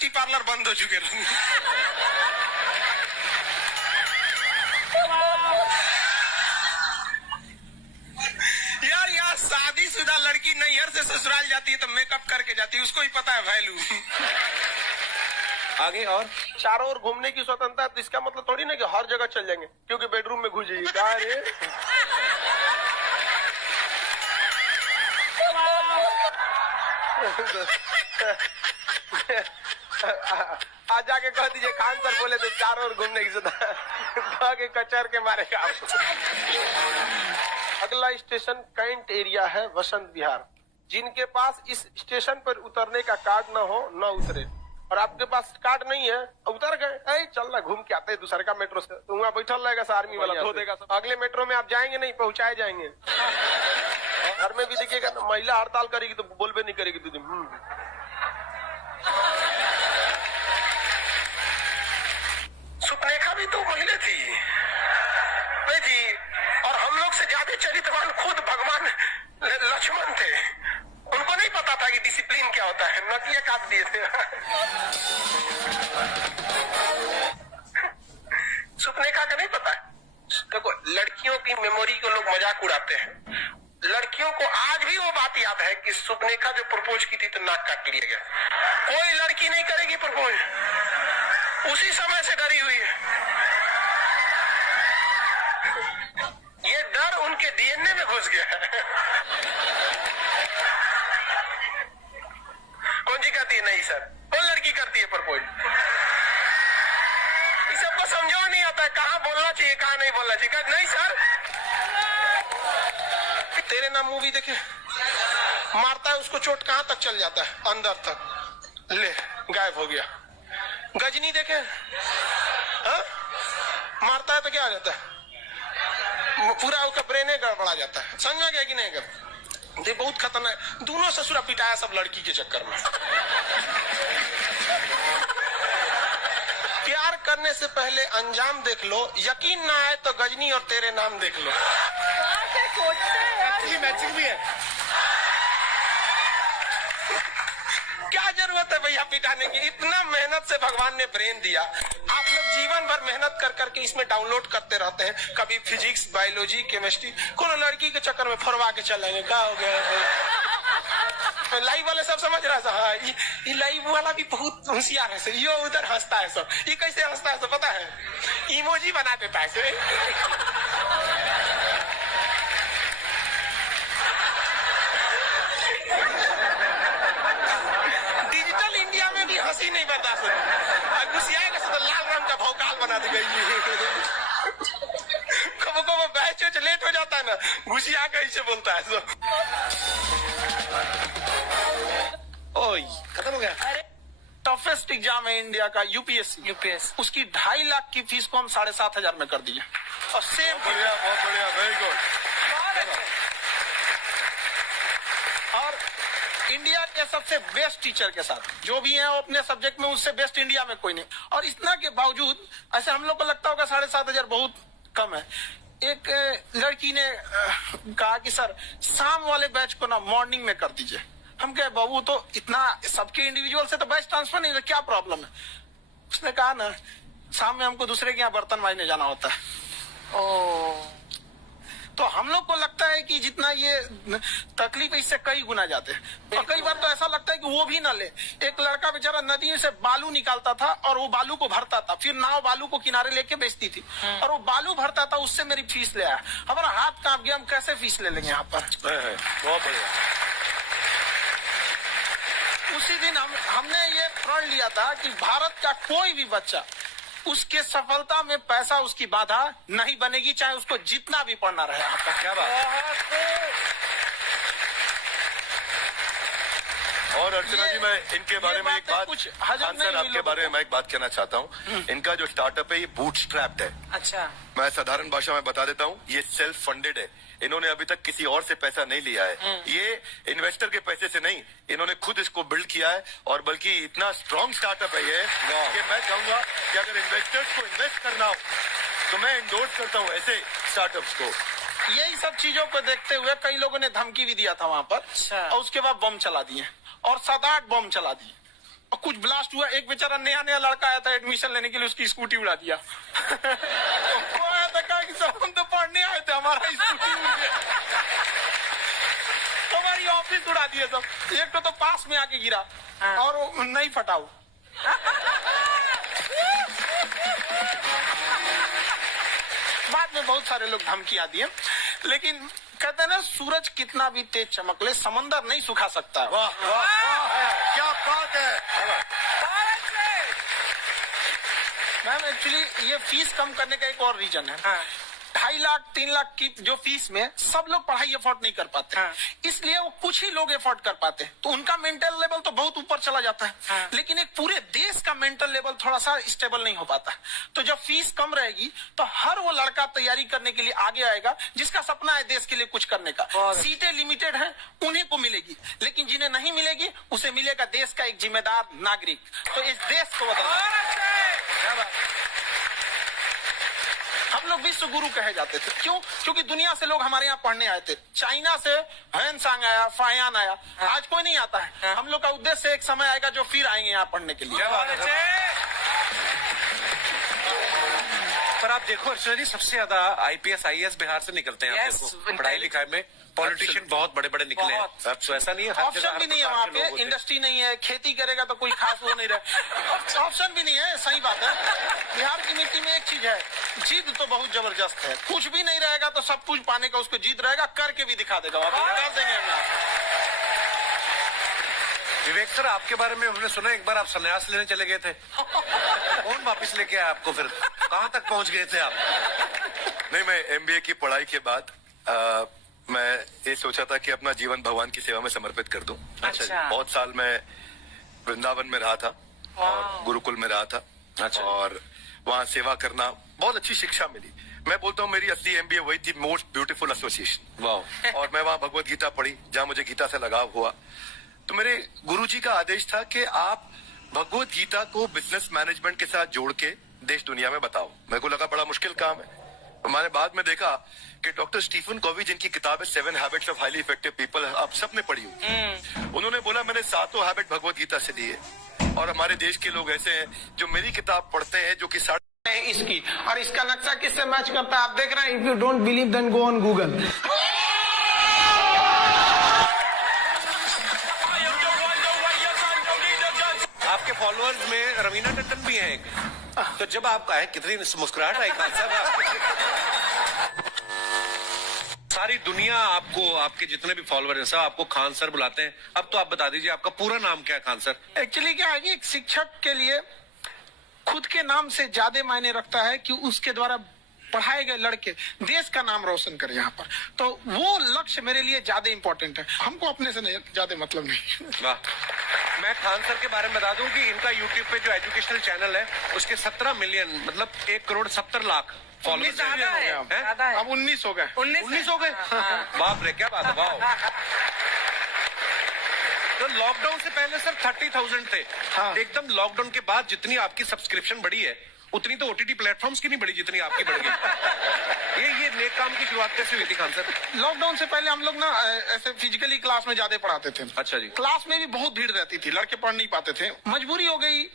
ब्यूटी पार्लर बंद हो चुके हैं। यार यहाँ शादीशुदा लड़की नैहर से ससुराल जाती है तो मेकअप करके जाती है, उसको ही पता है वैल्यू। आगे और चारों ओर घूमने की स्वतंत्रता है, तो इसका मतलब थोड़ी ना कि हर जगह चल जाएंगे क्योंकि बेडरूम में घुस जाइए। क्या रे आज जाके कह दीजिए खान सर बोले थे चारों ओर घूमने की स्वतंत्रता के कचर के मारेगा आपको। अगला स्टेशन कैंट एरिया है, वसंत विहार। जिनके पास इस स्टेशन पर उतरने का कार्ड न हो न उतरे, और आपके पास कार्ड नहीं है उतर गए, चल ना घूम के आते हैं दूसरे का मेट्रो से, तो वहाँ बैठल रहेगा आर्मी वाला धो देगा सब। अगले मेट्रो में आप जाएंगे नहीं, पहुंचाए जाएंगे। घर में भी देखिएगा ना, महिला हड़ताल करेगी तो बोलबे नहीं करेगी दीदी। सुपनेखा भी तो महिला थी, नहीं थी? और हम लोग से ज्यादा चरित्रवान खुद भगवान लक्ष्मण थे। उनको नहीं पता था कि डिसिप्लिन क्या होता है, नदिया काट दिए थे। सुपनेखा का नहीं पता। देखो लड़कियों की मेमोरी को लोग मजाक उड़ाते हैं, लड़कियों को आज भी वो बात याद है कि सुपनेखा जो प्रपोज की थी तो नाक काट लिया गया। कोई लड़की नहीं करेगी प्रपोज, उसी समय से डरी हुई है। ये डर उनके डीएनए में घुस गया है। कौन जी कहती है नहीं सर, कौन लड़की करती है प्रपोज? इस सबको समझो नहीं आता है कहाँ बोलना चाहिए कहाँ नहीं बोलना चाहिए। नहीं सर, तेरे नाम मूवी देखे, मारता है उसको चोट कहाँ तक चल जाता है, अंदर तक, ले गायब हो गया। गजनी देखे, हा? मारता है तो क्या हो जाता है, पूरा उसका ब्रेन गड़बड़ा जाता है। समझा गया कि नहीं? ये बहुत खतरनाक, दोनों ससुरा पिटाया सब लड़की के चक्कर में। प्यार करने से पहले अंजाम देख लो, यकीन ना आए तो गजनी और तेरे नाम देख लो। मैचिंग भी है। क्या जरूरत है भैया पिटाने की? इतना मेहनत से भगवान ने ब्रेन दिया, आप लोग जीवन भर मेहनत कर करके इसमें डाउनलोड करते रहते हैं, कभी फिजिक्स, बायोलॉजी, केमिस्ट्री। कौन लड़की के चक्कर में फरवा के चलेंगे? क्या हो गया? लाइव वाले सब समझ रहा है, हाँ ये लाइव वाला भी बहुत होशियार है, ये उधर हंसता है सब। ये कैसे हंसता है सब पता है? इमोजी बना देता है। डिजिटल इंडिया में भी हंसी नहीं बर्दाश्त होती, गुस्सियाएगा तो लाल रंग का भौकाल बना दी गई। कबो कबो बैच लेट हो जाता है ना, गुस्सिया कैसे बोलता है सब। ओए खत्म हो गया। अरे टफेस्ट एग्जाम है इंडिया का, यूपीएससी। उसकी 2.5 लाख की फीस को हम 7,500 में कर दिए, और सेम। बढ़िया, बहुत बढ़िया, वेरी गुड। और इंडिया के सबसे बेस्ट टीचर के साथ जो भी हैं वो अपने सब्जेक्ट में उससे बेस्ट इंडिया में कोई नहीं। और इतना के बावजूद ऐसे हम लोग को लगता होगा 7,500 बहुत कम है। एक लड़की ने कहा कि सर शाम वाले बैच को ना मॉर्निंग में कर दीजिए। हम कहे बाबू तो इतना सबके इंडिविजुअल से तो बैच ट्रांसफर नहीं, क्या प्रॉब्लम है? उसने कहा ना शाम में हमको दूसरे के यहाँ बर्तन मांजने जाना होता है। तो हम लोग को लगता है कि जितना ये तकलीफ इससे कई गुना जाते हैं, और कई बार तो ऐसा लगता है कि वो भी ना ले। एक लड़का बेचारा नदी से बालू निकालता था और वो बालू को भरता था, फिर नाव बालू को किनारे लेके बेचती थी, और वो बालू भरता था, उससे मेरी फीस ले आया। हमारा हाथ कांप गया, हम कैसे फीस ले लेंगे यहाँ पर? बहुत बढ़िया। उसी दिन हमने ये प्रण लिया था कि भारत का कोई भी बच्चा उसके सफलता में पैसा उसकी बाधा नहीं बनेगी, चाहे उसको जितना भी पढ़ना रहे। आपका क्या बात। और अर्चना जी, मैं इनके बारे में एक बात, कुछ सर आपके बारे में मैं एक बात कहना चाहता हूँ। इनका जो स्टार्टअप है ये बूटस्ट्रैप्ड है। अच्छा, मैं साधारण भाषा में बता देता हूँ, ये सेल्फ फंडेड है। इन्होंने अभी तक किसी और से पैसा नहीं लिया है, ये इन्वेस्टर के पैसे से नहीं, इन्होंने खुद इसको बिल्ड किया है। और बल्कि इतना स्ट्रॉन्ग स्टार्टअप है ये कि मैं कहूंगा कि अगर इन्वेस्टर्स को इन्वेस्ट करना हो तो मैं इंडोर्स करता हूँ ऐसे स्टार्टअप्स को। यही सब चीजों को देखते हुए कई लोगों ने धमकी भी दिया था वहां पर, और उसके बाद बम चला दिए, और 7-8 बम चला दिए। और कुछ ब्लास्ट हुआ। एक बेचारा नया नया लड़का आया था एडमिशन लेने के लिए, उसकी स्कूटी उड़ा दिया। वो आया था, कहा कि सर हम तो पढ़ने आए थे, हमारा स्कूटी उड़ गया। हमारी ऑफिस उड़ा दिया सब। एक तो पास में आके गिरा और वो नहीं फटा वो। बाद में बहुत सारे लोग धमकियां दिए, लेकिन कहते हैं ना, सूरज कितना भी तेज चमक ले, समंदर नहीं सुखा सकता। वाह वाह वाह, क्या बात है। मैम एक्चुअली ये फीस कम करने का एक और रीजन है। 2.5 लाख 3 लाख की जो फीस में सब लोग पढ़ाई अफोर्ड नहीं कर पाते, इसलिए वो कुछ ही लोग अफोर्ड कर पाते हैं, तो उनका मेंटल लेवल तो बहुत ऊपर चला जाता है। लेकिन एक पूरे देश का मेंटल लेवल थोड़ा सा स्टेबल नहीं हो पाता। तो जब फीस कम रहेगी तो हर वो लड़का तैयारी करने के लिए आगे आएगा जिसका सपना है देश के लिए कुछ करने का। सीटें लिमिटेड है, उन्हीं को मिलेगी, लेकिन जिन्हें नहीं मिलेगी उसे मिलेगा देश का एक जिम्मेदार नागरिक। तो इस देश को बदलना। हम लोग विश्व गुरु कहे जाते थे, क्यों? क्योंकि दुनिया से लोग हमारे यहाँ पढ़ने आए थे। चाइना से हैंसांग आया, फायान आया, आज कोई नहीं आता है। हम लोग का उद्देश्य एक समय आएगा जो फिर आएंगे यहाँ पढ़ने के लिए। पर आप देखो अर्चना जी, सबसे ज्यादा IPS IAS बिहार से निकलते हैं। आप देखो पढ़ाई लिखाई में पॉलिटिशियन बहुत बड़े बड़े निकले हैं। तो ऐसा नहीं है, हर ऑप्शन जगह भी नहीं है वहाँ पे, इंडस्ट्री नहीं है, खेती करेगा तो कोई खास वो नहीं रहे, ऑप्शन भी नहीं है। सही बात है। बिहार की मिट्टी में एक चीज है, जिद तो बहुत जबरदस्त है। कुछ भी नहीं रहेगा तो सब कुछ पाने का उसको जिद रहेगा, करके भी दिखा देगा, कर देंगे हम। विवेक सर, आपके बारे में हमने सुना एक बार आप संन्यास लेने चले गए थे। कौन वापस लेके आया आपको? फिर कहाँ तक पहुंच गए थे आप? नहीं, मैं MBA की पढ़ाई के बाद मैं ये सोचा था कि अपना जीवन भगवान की सेवा में समर्पित कर दूं। अच्छा। बहुत साल मैं वृंदावन में रहा था और गुरुकुल में रहा था। अच्छा। और वहाँ सेवा करना, बहुत अच्छी शिक्षा मिली। मैं बोलता हूँ मेरी असली MBA वही थी, मोस्ट ब्यूटीफुल एसोसिएशन। वाह। और मैं वहाँ भगवत गीता पढ़ी, जहाँ मुझे गीता से लगाव हुआ। तो मेरे गुरुजी का आदेश था कि आप भगवत गीता को बिजनेस मैनेजमेंट के साथ जोड़ के देश दुनिया में बताओ। मेरे को लगा बड़ा मुश्किल काम है। तो मैंने बाद में देखा कि डॉक्टर स्टीफन कोवी, जिनकी किताब है 7 habits of highly effective people, आप सबने पढ़ी हो। उन्होंने बोला मैंने 7 हैबिट भगवत गीता से लिए, और हमारे देश के लोग ऐसे हैं जो मेरी किताब पढ़ते हैं, जो कि इसकी और इसका नक्शा किससे मैच करता है आप देख रहे हैं। If you don't believe then go on Google. आपके फॉलोअर्स में रवीना टंडन भी है एक। तो जब आप आए, कितनी मुस्कुराहट आई खान साहब। सारी दुनिया आपको, आपके जितने भी फॉलोअर हैं सब आपको खान सर बुलाते हैं। अब तो आप बता दीजिए आपका पूरा नाम क्या है खान सर? एक्चुअली क्या है कि एक शिक्षक के लिए खुद के नाम से ज्यादा मायने रखता है कि उसके द्वारा पढ़ाए गए लड़के देश का नाम रोशन करें यहाँ पर। तो वो लक्ष्य मेरे लिए ज्यादा इंपॉर्टेंट है, हमको अपने से नहीं ज्यादा मतलब नहीं। वाह। मैं खान सर के बारे में बता दूं कि इनका यूट्यूब पे जो एजुकेशनल चैनल है उसके 17 मिलियन, मतलब 1 करोड़ 70 लाख फॉलोअर्स ज्यादा है। अब 19 हो गए। 19 हो गए। बाप रे, क्या बात है। वाह। तो लॉकडाउन से पहले सर 30,000 थे। हाँ। एकदम लॉकडाउन के बाद जितनी आपकी सब्सक्रिप्शन बढ़ी है उतनी तो OTT प्लेटफॉर्म्स की नहीं बढ़ी जितनी आपकी बढ़ गई। ये नेक काम की शुरुआत कैसे हुई थी खान सर? लॉकडाउन से पहले हम लोग ना ऐसे फिजिकली क्लास में ज्यादा पढ़ाते थे। अच्छा जी। क्लास में भी बहुत भीड़ रहती थी, लड़के पढ़ नहीं पाते थे। मजबूरी हो गई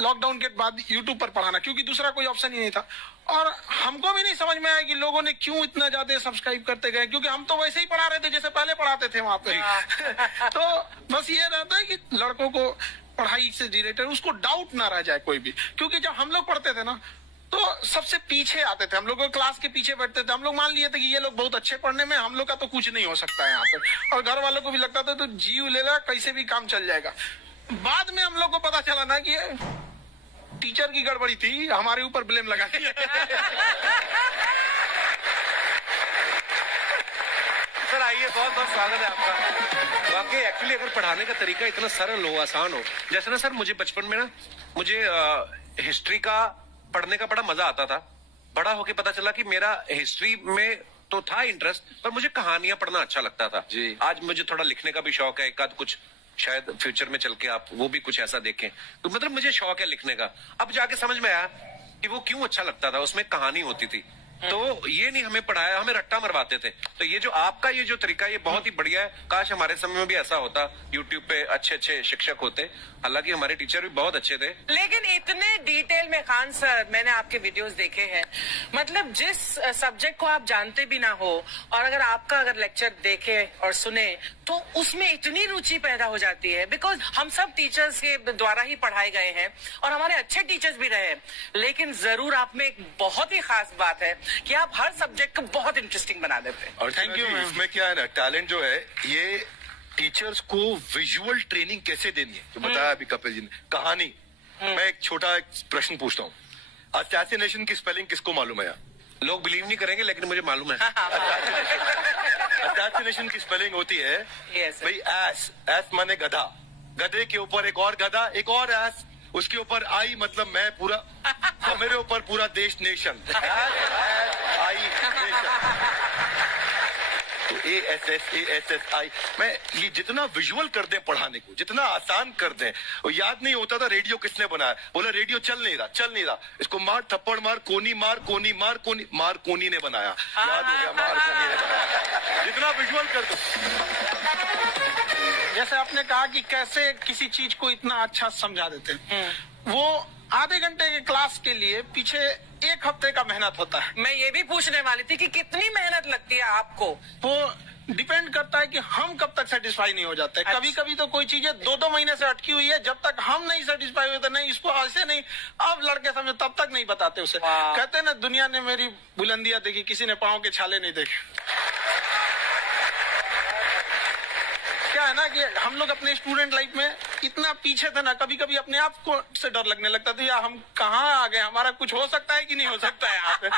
लॉकडाउन के बाद यूट्यूब पर पढ़ाना, क्योंकि दूसरा कोई ऑप्शन ही नहीं था। और हमको भी नहीं समझ में आया कि लोगों ने क्यों इतना ज्यादा सब्सक्राइब करते गए, क्योंकि हम तो वैसे ही पढ़ा रहे थे जैसे पहले पढ़ाते थे वहां पे। तो बस ये रहता है कि लड़कों को पढ़ाई से रिलेटेड उसको डाउट ना रह जाए कोई भी, क्योंकि जब हम लोग पढ़ते थे ना तो सबसे पीछे आते थे, हम लोग क्लास के पीछे बैठते थे। हम लोग मान लिए थे कि ये लोग बहुत अच्छे पढ़ने में, हम लोग का तो कुछ नहीं हो सकता है यहाँ पे। और घर वालों को भी लगता था तो जीव ले ला, कैसे भी काम चल जाएगा। बाद में हम लोग को पता चला ना कि टीचर की गड़बड़ी थी, हमारे ऊपर ब्लेम लगा दिया। सर आइए, बहुत बहुत स्वागत है आपका। वाकई एक्चुअली अगर पढ़ाने का तरीका इतना सरल हो, आसान हो, जैसे ना सर मुझे बचपन में ना मुझे हिस्ट्री का पढ़ने का बड़ा मजा आता था। बड़ा होके पता चला कि मेरा हिस्ट्री में तो था इंटरेस्ट, पर मुझे कहानियां पढ़ना अच्छा लगता था जी। आज मुझे थोड़ा लिखने का भी शौक है, एक आध कुछ शायद फ्यूचर में चल के आप वो भी कुछ ऐसा देखें। तो मतलब मुझे शौक है लिखने का। अब जाके समझ में आया कि वो क्यों अच्छा लगता था, उसमें कहानी होती थी। तो ये नहीं हमें पढ़ाया, हमें रट्टा मरवाते थे। तो ये जो आपका ये जो तरीका ये बहुत ही बढ़िया है। काश हमारे समय में भी ऐसा होता, यूट्यूब पे अच्छे अच्छे शिक्षक होते। हालांकि हमारे टीचर भी बहुत अच्छे थे। लेकिन इतने डिटेल में खान सर, मैंने आपके वीडियोस देखे हैं, मतलब जिस सब्जेक्ट को आप जानते भी ना हो और अगर लेक्चर देखे और सुने तो उसमें इतनी रुचि पैदा हो जाती है। बिकॉज हम सब टीचर्स के द्वारा ही पढ़ाए गए हैं और हमारे अच्छे टीचर्स भी रहे, लेकिन जरूर आप में एक बहुत ही खास बात है कि आप हर सब्जेक्ट को बहुत इंटरेस्टिंग बना देते हैं। और थैंक यू। इसमें क्या है ना, टैलेंट जो है ये टीचर्स को विजुअल ट्रेनिंग कैसे देनी है, जो बताया अभी कपिल जी ने। कहानी, मैं एक छोटा प्रश्न पूछता हूँ। असैसिनेशन की स्पेलिंग किसको मालूम है? लोग बिलीव नहीं करेंगे लेकिन मुझे मालूम है। असैसिनेशन की स्पेलिंग होती है Yes, sir. भाई एस। एस माने गधा, गधे के ऊपर एक और गधा, एक और एस, उसके ऊपर आई मतलब मैं पूरा, और मेरे ऊपर पूरा देश नेशन। आई नेशन। तो ASSASSI मैं ये जितना विजुअल कर दें पढ़ाने को, जितना आसान कर दें। और याद नहीं होता था रेडियो किसने बनाया, बोला रेडियो चल नहीं रहा, इसको मार थप्पड़ मार, कोनी मार, कोनी मार, कोनी मार, कोनी ने बनाया। याद हो गया, मार कोनी ने बनाया। जितना विजुअल कर दो। जैसे आपने कहा कि कैसे किसी चीज को इतना अच्छा समझा देते हैं, वो आधे घंटे के क्लास के लिए पीछे एक हफ्ते का मेहनत होता है। मैं ये भी पूछने वाली थी कि कितनी मेहनत लगती है आपको। वो डिपेंड करता है कि हम कब तक सेटिस्फाई नहीं हो जाते। अच्छा। कभी कभी तो कोई चीजें 2-2 महीने से अटकी हुई है, जब तक हम नहीं सेटिस्फाई हुए तो नहीं, इसको ऐसे नहीं, अब लड़के समझो तब तक नहीं बताते उसे। वाह। कहते हैं ना, दुनिया ने मेरी बुलंदियां देखी, किसी ने पाँव के छाले नहीं देखे। क्या है ना कि हम लोग अपने स्टूडेंट लाइफ में इतना पीछे थे ना, कभी कभी अपने आप को से डर लगने लगता था, यार हम कहाँ आ गए, हमारा कुछ हो सकता है कि नहीं हो सकता है यहाँ पे।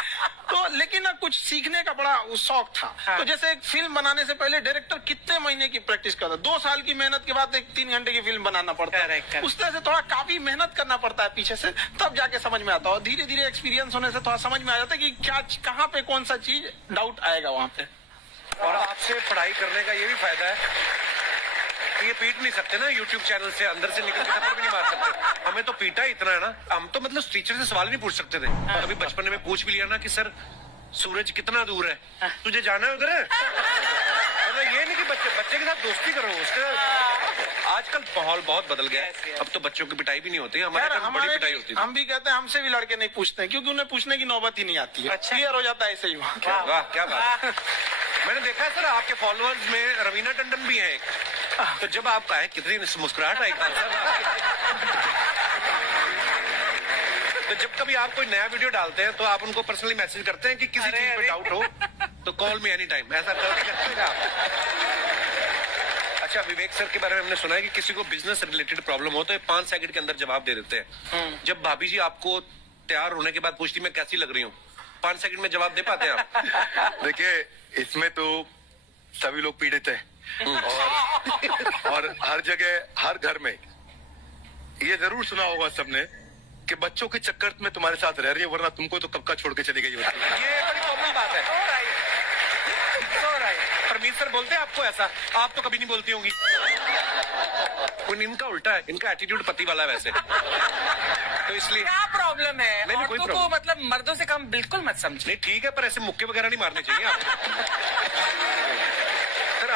तो लेकिन ना कुछ सीखने का बड़ा शौक था। हाँ। तो जैसे एक फिल्म बनाने से पहले डायरेक्टर कितने महीने की प्रैक्टिस करता, 2 साल की मेहनत के बाद एक 3 घंटे की फिल्म बनाना पड़ता है। Correct, correct. उस तरह से थोड़ा काफी मेहनत करना पड़ता है पीछे से, तब जाके समझ में आता है। और धीरे धीरे एक्सपीरियंस होने से थोड़ा समझ में आ जाता है कि क्या, कहाँ पे कौन सा चीज डाउट आएगा वहाँ पे। और आपसे पढ़ाई करने का ये भी फायदा है कि ये पीट नहीं सकते ना यूट्यूब चैनल से, अंदर से निकल के थप्पड़ भी नहीं मार सकते। हमें तो पीटा इतना है ना, हम तो मतलब टीचर से सवाल नहीं पूछ सकते थे। कभी बचपन में पूछ भी लिया ना कि सर सूरज कितना दूर है, तुझे जाना है उधर है। मतलब ये नहीं कि बच्चे के साथ दोस्ती करो, उसके साथ। आजकल माहौल बहुत बदल गया है, अब तो बच्चों की पिटाई भी नहीं होती। हमारे यार, टाइम बड़ी पिटाई होती थी। हम भी कहते हैं, हमसे भी लड़के नहीं पूछते हैं, क्योंकि उन्हें पूछने की नौबत ही नहीं आती है। अच्छा। क्लियर हो जाता है ऐसे ही वहाँ। वाह क्या बात है। मैंने देखा है सर आपके फॉलोअर्स में रवीना टंडन भी है एक। तो जब आप कहें कितनी मुस्कुराहट आई खान साहब। तो जब कभी आप कोई नया वीडियो डालते हैं तो आप उनको पर्सनली मैसेज करते हैं कि किसी अरे, चीज पे अरे। डाउट हो तो कॉल मी एनी टाइम, ऐसा करते हैं आप? अच्छा, विवेक सर के बारे में हमने सुना है कि किसी को बिजनेस रिलेटेड प्रॉब्लम हो तो ये 5 सेकंड के अंदर जवाब दे देते हैं। जब भाभी जी आपको तैयार होने के बाद पूछती मैं कैसी लग रही हूँ, 5 सेकंड में जवाब दे पाते हैं आप? देखिए, इसमें तो सभी लोग पीड़ित हैं। और हर जगह, हर घर में ये जरूर सुना होगा सबने कि बच्चों के चक्कर में तुम्हारे साथ रह रही है, वरना तुमको तो कब का छोड़ के चली गई होती। ये बड़ी कॉमन बात है। परमीत सर बोलते हैं आपको ऐसा? आप तो कभी नहीं बोलती होंगी। इनका उल्टा है, इनका एटीट्यूड पति वाला है वैसे, तो इसलिए। क्या प्रॉब्लम है? नहीं, कोई औरतों को प्रॉब्लम। मतलब मर्दों से कम बिल्कुल मत समझे। नहीं ठीक है, पर ऐसे मुक्के वगैरह नहीं मारने चाहिए आपको। सर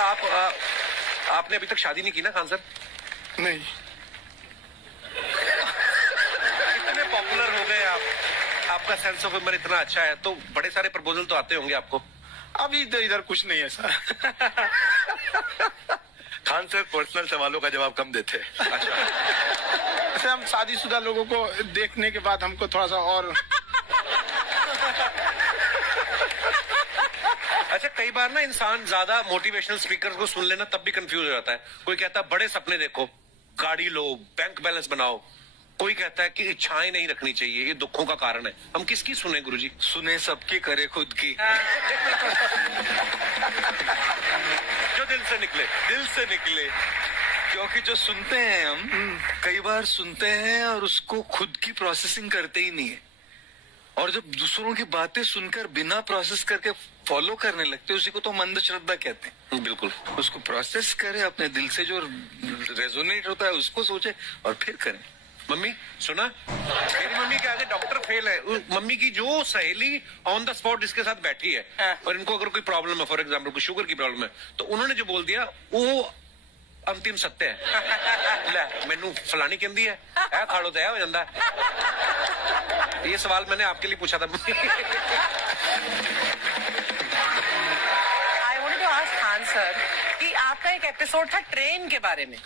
आपने अभी तक शादी नहीं की ना खान सर? नहीं, इतने पॉपुलर हो गए आप, आपका सेंस ऑफ ह्यूमर इतना अच्छा है, तो बड़े सारे प्रपोजल तो आते होंगे आपको। अभी तो इधर कुछ नहीं है सर। खान सर पर्सनल सवालों का जवाब कम देते हैं। वैसे हम शादीशुदा लोगों को देखने के बाद हमको थोड़ा सा और अच्छा, कई बार ना इंसान ज्यादा मोटिवेशनल स्पीकर को सुन लेना तब भी कंफ्यूज हो जाता है। कोई कहता है बड़े सपने देखो, गाड़ी लो, बैंक बैलेंस बनाओ। कोई कहता है कि इच्छाएं नहीं रखनी चाहिए, ये दुखों का कारण है। हम किसकी सुने गुरुजी? सुने सबकी, करे खुद की। जो दिल से निकले। दिल से निकले। क्योंकि जो सुनते हैं हम, कई बार सुनते हैं और उसको खुद की प्रोसेसिंग करते ही नहीं है। और जब दूसरों की बातें सुनकर बिना प्रोसेस करके फॉलो करने लगते, उसी को तो मंद श्रद्धा कहते हैं। बिल्कुल। उसको प्रोसेस करे, अपने दिल से जो रेजोनेट होता है उसको सोचे और फिर करें। मम्मी सुना, मेरी मम्मी के आगे डॉक्टर फेल है। मम्मी की जो सहेली ऑन द स्पॉट इसके साथ बैठी है और इनको अगर कोई प्रॉब्लम है, फॉर एग्जाम्पल कोई शुगर की प्रॉब्लम है, तो उन्होंने जो बोल दिया वो अंतिम सत्य है। ले मैनू फलानी कहती है खाड़ो तय हो जाता है। ये सवाल मैंने आपके लिए पूछा था। I wanted to ask Khan sir कि आपका एक एपिसोड था ट्रेन के बारे में,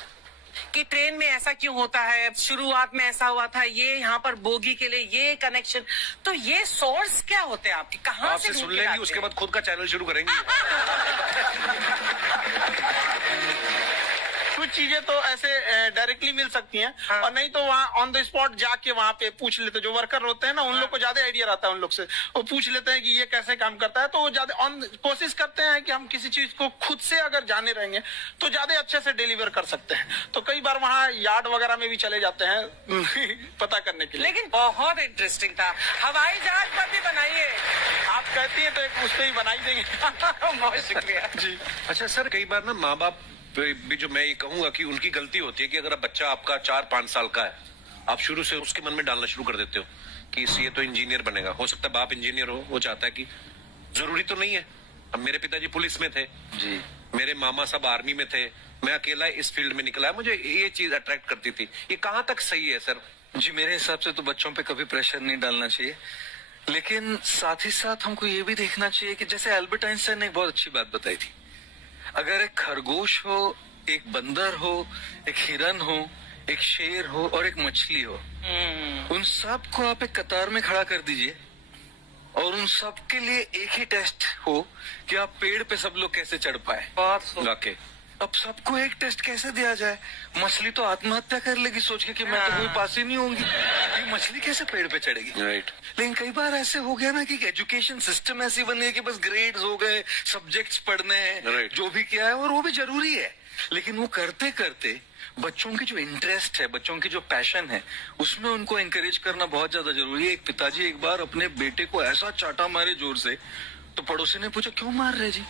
कि ट्रेन में ऐसा क्यों होता है, शुरुआत में ऐसा हुआ था, ये यहाँ पर बोगी के लिए ये कनेक्शन, तो ये सोर्स क्या होते हैं आपके, कहाँ आपसे से सुन लेंगी, उसके बाद खुद का चैनल शुरू करेंगी। कुछ चीजें तो ऐसे डायरेक्टली मिल सकती हैं और नहीं तो वहाँ ऑन द स्पॉट जाके वहाँ पे पूछ लेते, जो वर्कर होते हैं ना उन लोग को ज्यादा आइडिया रहता है उन लोग से, वो पूछ लेते हैं कि ये कैसे काम करता है, तो वो ज्यादा कोशिश करते हैं कि हम किसी चीज को खुद से अगर जाने रहेंगे तो ज्यादा अच्छे से डिलीवर कर सकते हैं। तो कई बार वहाँ यार्ड वगैरह में भी चले जाते हैं पता करने के लिए। लेकिन बहुत इंटरेस्टिंग था। हवाई जहाज पर भी बनाइए, आप कहती है तो एक उस पर ही बनाई देंगे। बहुत शुक्रिया जी। अच्छा सर, कई बार ना माँ बाप भी, जो मैं ये कहूंगा कि उनकी गलती होती है कि अगर बच्चा आपका 4-5 साल का है, आप शुरू से उसके मन में डालना शुरू कर देते हो कि ये तो इंजीनियर बनेगा। हो सकता है बाप इंजीनियर हो, वो चाहता है कि जरूरी तो नहीं है। अब मेरे पिताजी पुलिस में थे जी, मेरे मामा सब आर्मी में थे, मैं अकेला इस फील्ड में निकला है, मुझे ये चीज अट्रैक्ट करती थी। ये कहाँ तक सही है सर? जी मेरे हिसाब से तो बच्चों पे कभी प्रेशर नहीं डालना चाहिए, लेकिन साथ ही साथ हमको ये भी देखना चाहिए कि जैसे एल्बर्ट आइंस्टाइन ने एक बहुत अच्छी बात बताई थी, अगर एक खरगोश हो, एक बंदर हो, एक हिरन हो, एक शेर हो और एक मछली हो, उन सब को आप एक कतार में खड़ा कर दीजिए और उन सब के लिए एक ही टेस्ट हो कि आप पेड़ पे सब लोग कैसे चढ़ पाए। वाकई अब सबको एक टेस्ट कैसे दिया जाए? मछली तो आत्महत्या कर लेगी सोच के कि मैं तो कोई पास ही नहीं होंगी, ये मछली कैसे पेड़ पे चढ़ेगी? राइट। लेकिन कई बार ऐसे हो गया ना कि एजुकेशन सिस्टम ऐसी बनी है कि बस ग्रेड्स हो गए, सब्जेक्ट्स पढ़ने हैं, Right. जो भी किया है और वो भी जरूरी है, लेकिन वो करते करते बच्चों की जो इंटरेस्ट है, बच्चों की जो पैशन है, उसमें उनको एनकरेज करना बहुत ज्यादा जरूरी है। एक पिताजी एक बार अपने बेटे को ऐसा चाटा मारे जोर से, तो पड़ोसी ने पूछा क्यों मार रहे जी?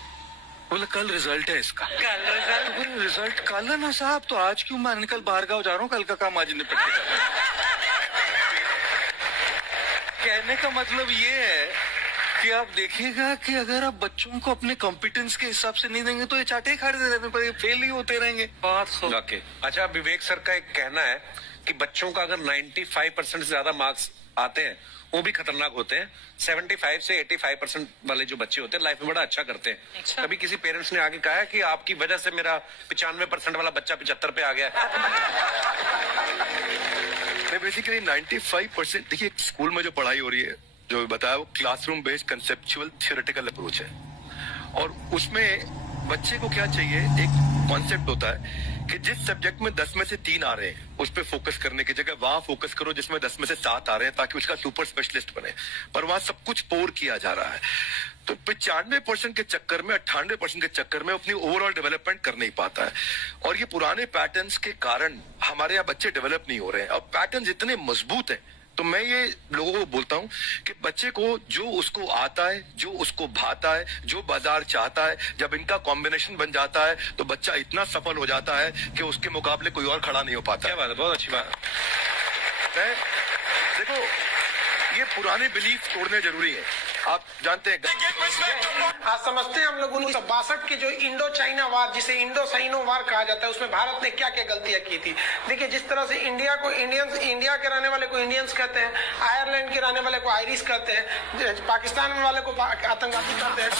बोले कल रिजल्ट है इसका। कल रिजल्ट? रिजल्ट कल है ना साहब, तो आज क्यों मारने? कल बाहर गाँव जा रहा हूँ, कल का काम आज निपट के कहने का मतलब ये है कि आप देखिएगा कि अगर आप बच्चों को अपने कॉम्पिटेंस के हिसाब से नहीं देंगे तो ये चाटे खाते रहने पर फेल ही होते रहेंगे। वाकई। अच्छा, विवेक सर का एक कहना है कि बच्चों का अगर 95% से ज्यादा मार्क्स आते हैं वो भी खतरनाक होते हैं। 75 से 85% वाले जो बच्चे होते हैं लाइफ में बड़ा अच्छा करते हैं। अच्छा। कभी किसी पेरेंट्स ने आगे कहा है कि आपकी वजह से मेरा 95% वाला बच्चा 75 पे आ गया? बेसिकली 95% देखिए स्कूल में जो पढ़ाई हो रही है, जो बताया वो classroom based conceptual theoretical approach है, और उसमें बच्चे को क्या चाहिए, एक कॉन्सेप्ट होता है कि जिस सब्जेक्ट में 10 में से 3 आ रहे हैं उस पर फोकस करने की जगह वहां फोकस करो जिसमें 10 में से 7 आ रहे हैं, ताकि उसका सुपर स्पेशलिस्ट बने। पर वहां सब कुछ पोर किया जा रहा है, तो 95% के चक्कर में, 98% के चक्कर में अपनी ओवरऑल डेवलपमेंट कर नहीं पाता है। और ये पुराने पैटर्न्स के कारण हमारे यहाँ बच्चे डेवलप नहीं हो रहे हैं। अब पैटर्न्स इतने मजबूत हैं, तो मैं ये लोगों को बोलता हूँ कि बच्चे को जो उसको आता है, जो उसको भाता है, जो बाजार चाहता है, जब इनका कॉम्बिनेशन बन जाता है तो बच्चा इतना सफल हो जाता है कि उसके मुकाबले कोई और खड़ा नहीं हो पाता। क्या बात है, बहुत अच्छी बात है। देखो ये पुराने बिलीफ तोड़ने जरूरी है। आप जानते हैं आज समझते हैं हम लोग 1962 के जो इंडो चाइना वार, जिसे इंडो साइनो वार कहा जाता है, उसमें भारत ने क्या क्या गलतियां की थी। देखिए जिस तरह से इंडिया को इंडियंस, इंडिया के रहने वाले को इंडियंस कहते हैं, आयरलैंड के रहने वाले को आयरिश कहते हैं, पाकिस्तान वाले को आतंकवादी कहते हैं।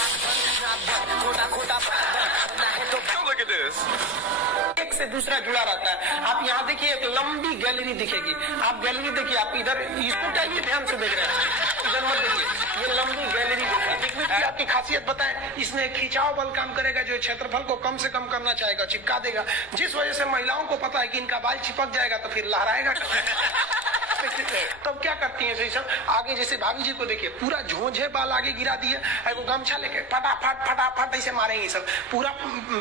एक से दूसरा जुड़ा रहता है। आप यहाँ देखिए एक लंबी गैलरी दिखेगी, आप गैलरी देखिए, आप इधर इसको चाहिए ध्यान से देख रहे हैं, इधर मत देखिए, ये लंबी गैलरी देखने की आपकी खासियत बताएं, इसमें खिंचाव बल काम करेगा, जो क्षेत्रफल को कम से कम करना चाहेगा, चिपका देगा, जिस वजह से महिलाओं को पता है कि इनका बाल चिपक जाएगा तो फिर लहराएगा। तब क्या करती है सब आगे, जैसे भाभी जी को देखिए पूरा झोंझे बाल आगे गिरा दिए, गमछा लेके फटाफट फटाफट से मारेंगे सब, पूरा